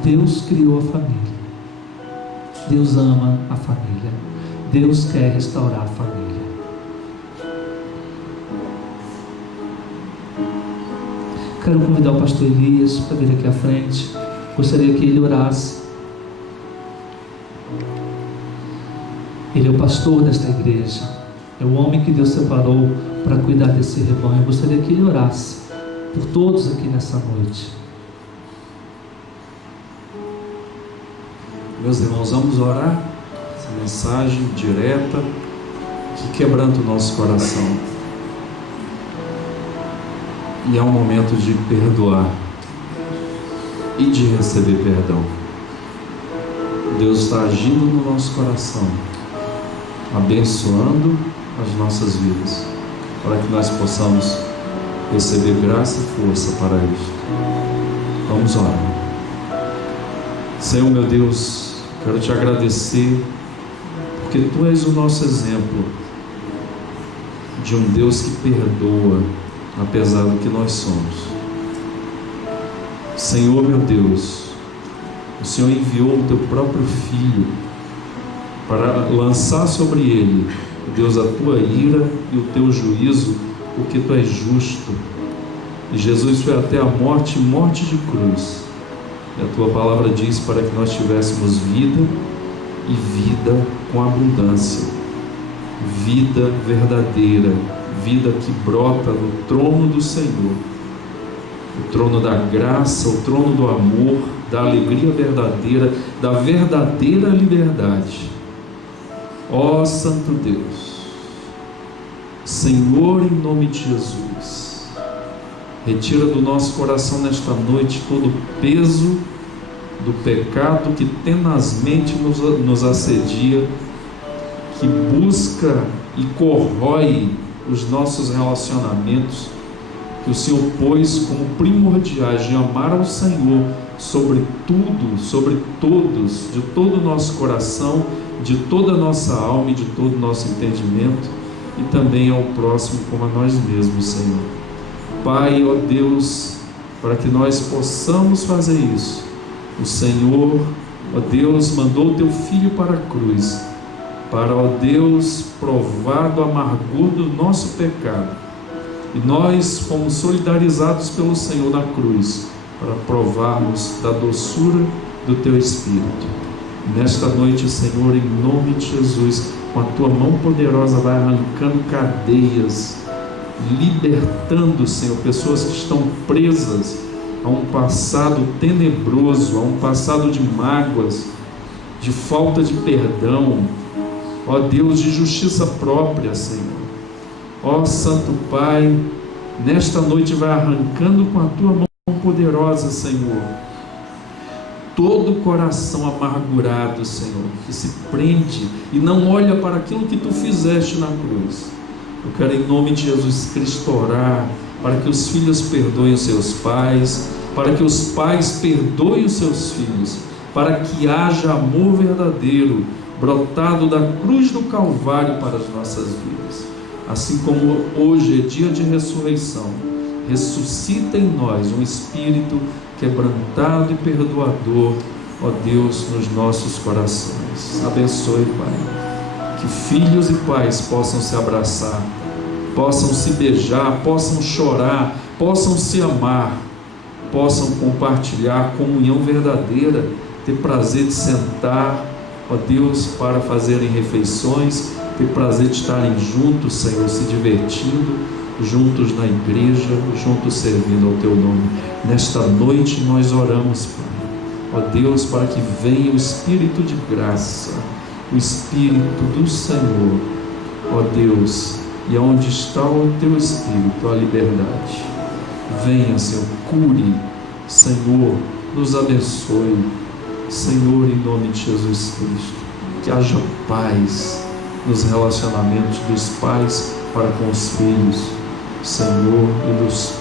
Deus criou a família, Deus ama a família, Deus quer restaurar a família. Quero convidar o pastor Elias para vir aqui à frente. Gostaria que ele orasse. Ele é o pastor desta igreja, é o homem que Deus separou para cuidar desse rebanho. Eu gostaria que ele orasse por todos aqui nessa noite. Meus irmãos, vamos orar. Essa mensagem direta que quebranta o nosso coração. E é um momento de perdoar e de receber perdão. Deus está agindo no nosso coração, abençoando as nossas vidas, para que nós possamos receber graça e força para isto. Vamos orar. Senhor meu Deus, quero te agradecer, porque Tu és o nosso exemplo de um Deus que perdoa, apesar do que nós somos. Senhor meu Deus, o Senhor enviou o Teu próprio Filho para lançar sobre Ele, Deus, a Tua ira e o Teu juízo, porque Tu és justo. E Jesus foi até a morte, morte de cruz. E a Tua palavra diz para que nós tivéssemos vida e vida com abundância, vida verdadeira, vida que brota do trono do Senhor, o trono da graça, o trono do amor, da alegria verdadeira, da verdadeira liberdade. Ó Santo Deus, Senhor, em nome de Jesus, retira do nosso coração nesta noite todo o peso do pecado que tenazmente nos assedia, que busca e corrói os nossos relacionamentos, que o Senhor pôs como primordiais de amar ao Senhor sobre tudo, sobre todos, de todo o nosso coração, de toda a nossa alma e de todo o nosso entendimento, e também ao próximo como a nós mesmos, Senhor. Pai, ó Deus, para que nós possamos fazer isso. O Senhor, ó Deus, mandou o teu Filho para a cruz, para, ó Deus, provar do amargor do nosso pecado. E nós fomos solidarizados pelo Senhor na cruz, para provarmos da doçura do teu Espírito. Nesta noite, Senhor, em nome de Jesus, com a tua mão poderosa, vai arrancando cadeias, libertando, Senhor, pessoas que estão presas a um passado tenebroso, a um passado de mágoas, de falta de perdão, ó Deus, de justiça própria, Senhor. Ó Santo Pai, nesta noite vai arrancando com a tua mão poderosa, Senhor, todo o coração amargurado, Senhor, que se prende e não olha para aquilo que tu fizeste na cruz. Eu quero, em nome de Jesus Cristo, orar para que os filhos perdoem os seus pais, para que os pais perdoem os seus filhos, para que haja amor verdadeiro brotado da cruz do Calvário para as nossas vidas. Assim como hoje é dia de ressurreição, ressuscita em nós um espírito quebrantado e perdoador, ó Deus, nos nossos corações. Abençoe, Pai, que filhos e pais possam se abraçar, possam se beijar, possam chorar, possam se amar, possam compartilhar comunhão verdadeira, ter prazer de sentar, ó Deus, para fazerem refeições, ter prazer de estarem juntos, Senhor, se divertindo, juntos na igreja, juntos servindo ao teu nome. Nesta noite nós oramos, Pai, ó Deus, para que venha o Espírito de graça, o Espírito do Senhor, ó Deus, e onde está o teu Espírito, a liberdade. Venha, Senhor, cure, Senhor, nos abençoe, Senhor, em nome de Jesus Cristo, que haja paz nos relacionamentos dos pais para com os filhos, Senhor, e dos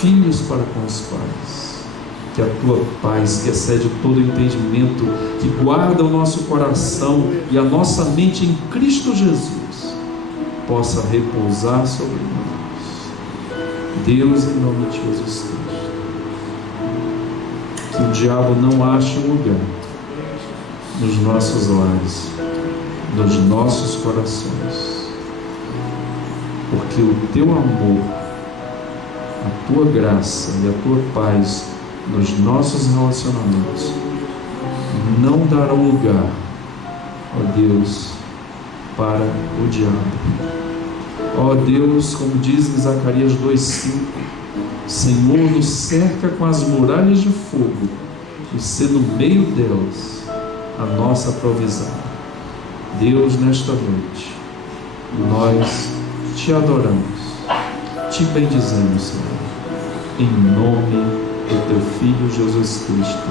filhos para com os pais. Que a tua paz, que excede todo entendimento, que guarda o nosso coração e a nossa mente em Cristo Jesus, possa repousar sobre nós. Deus, em nome de Jesus Cristo, que o diabo não ache um lugar nos nossos lares, nos nossos corações, porque o teu amor, a tua graça e a tua paz nos nossos relacionamentos não darão lugar, ó Deus, para o diabo. Ó Deus, como diz em Zacarias 2,5, Senhor, nos cerca com as muralhas de fogo e ser no meio delas a nossa provisão. Deus, nesta noite, nós te adoramos, te bendizemos, Senhor, em nome do teu Filho Jesus Cristo.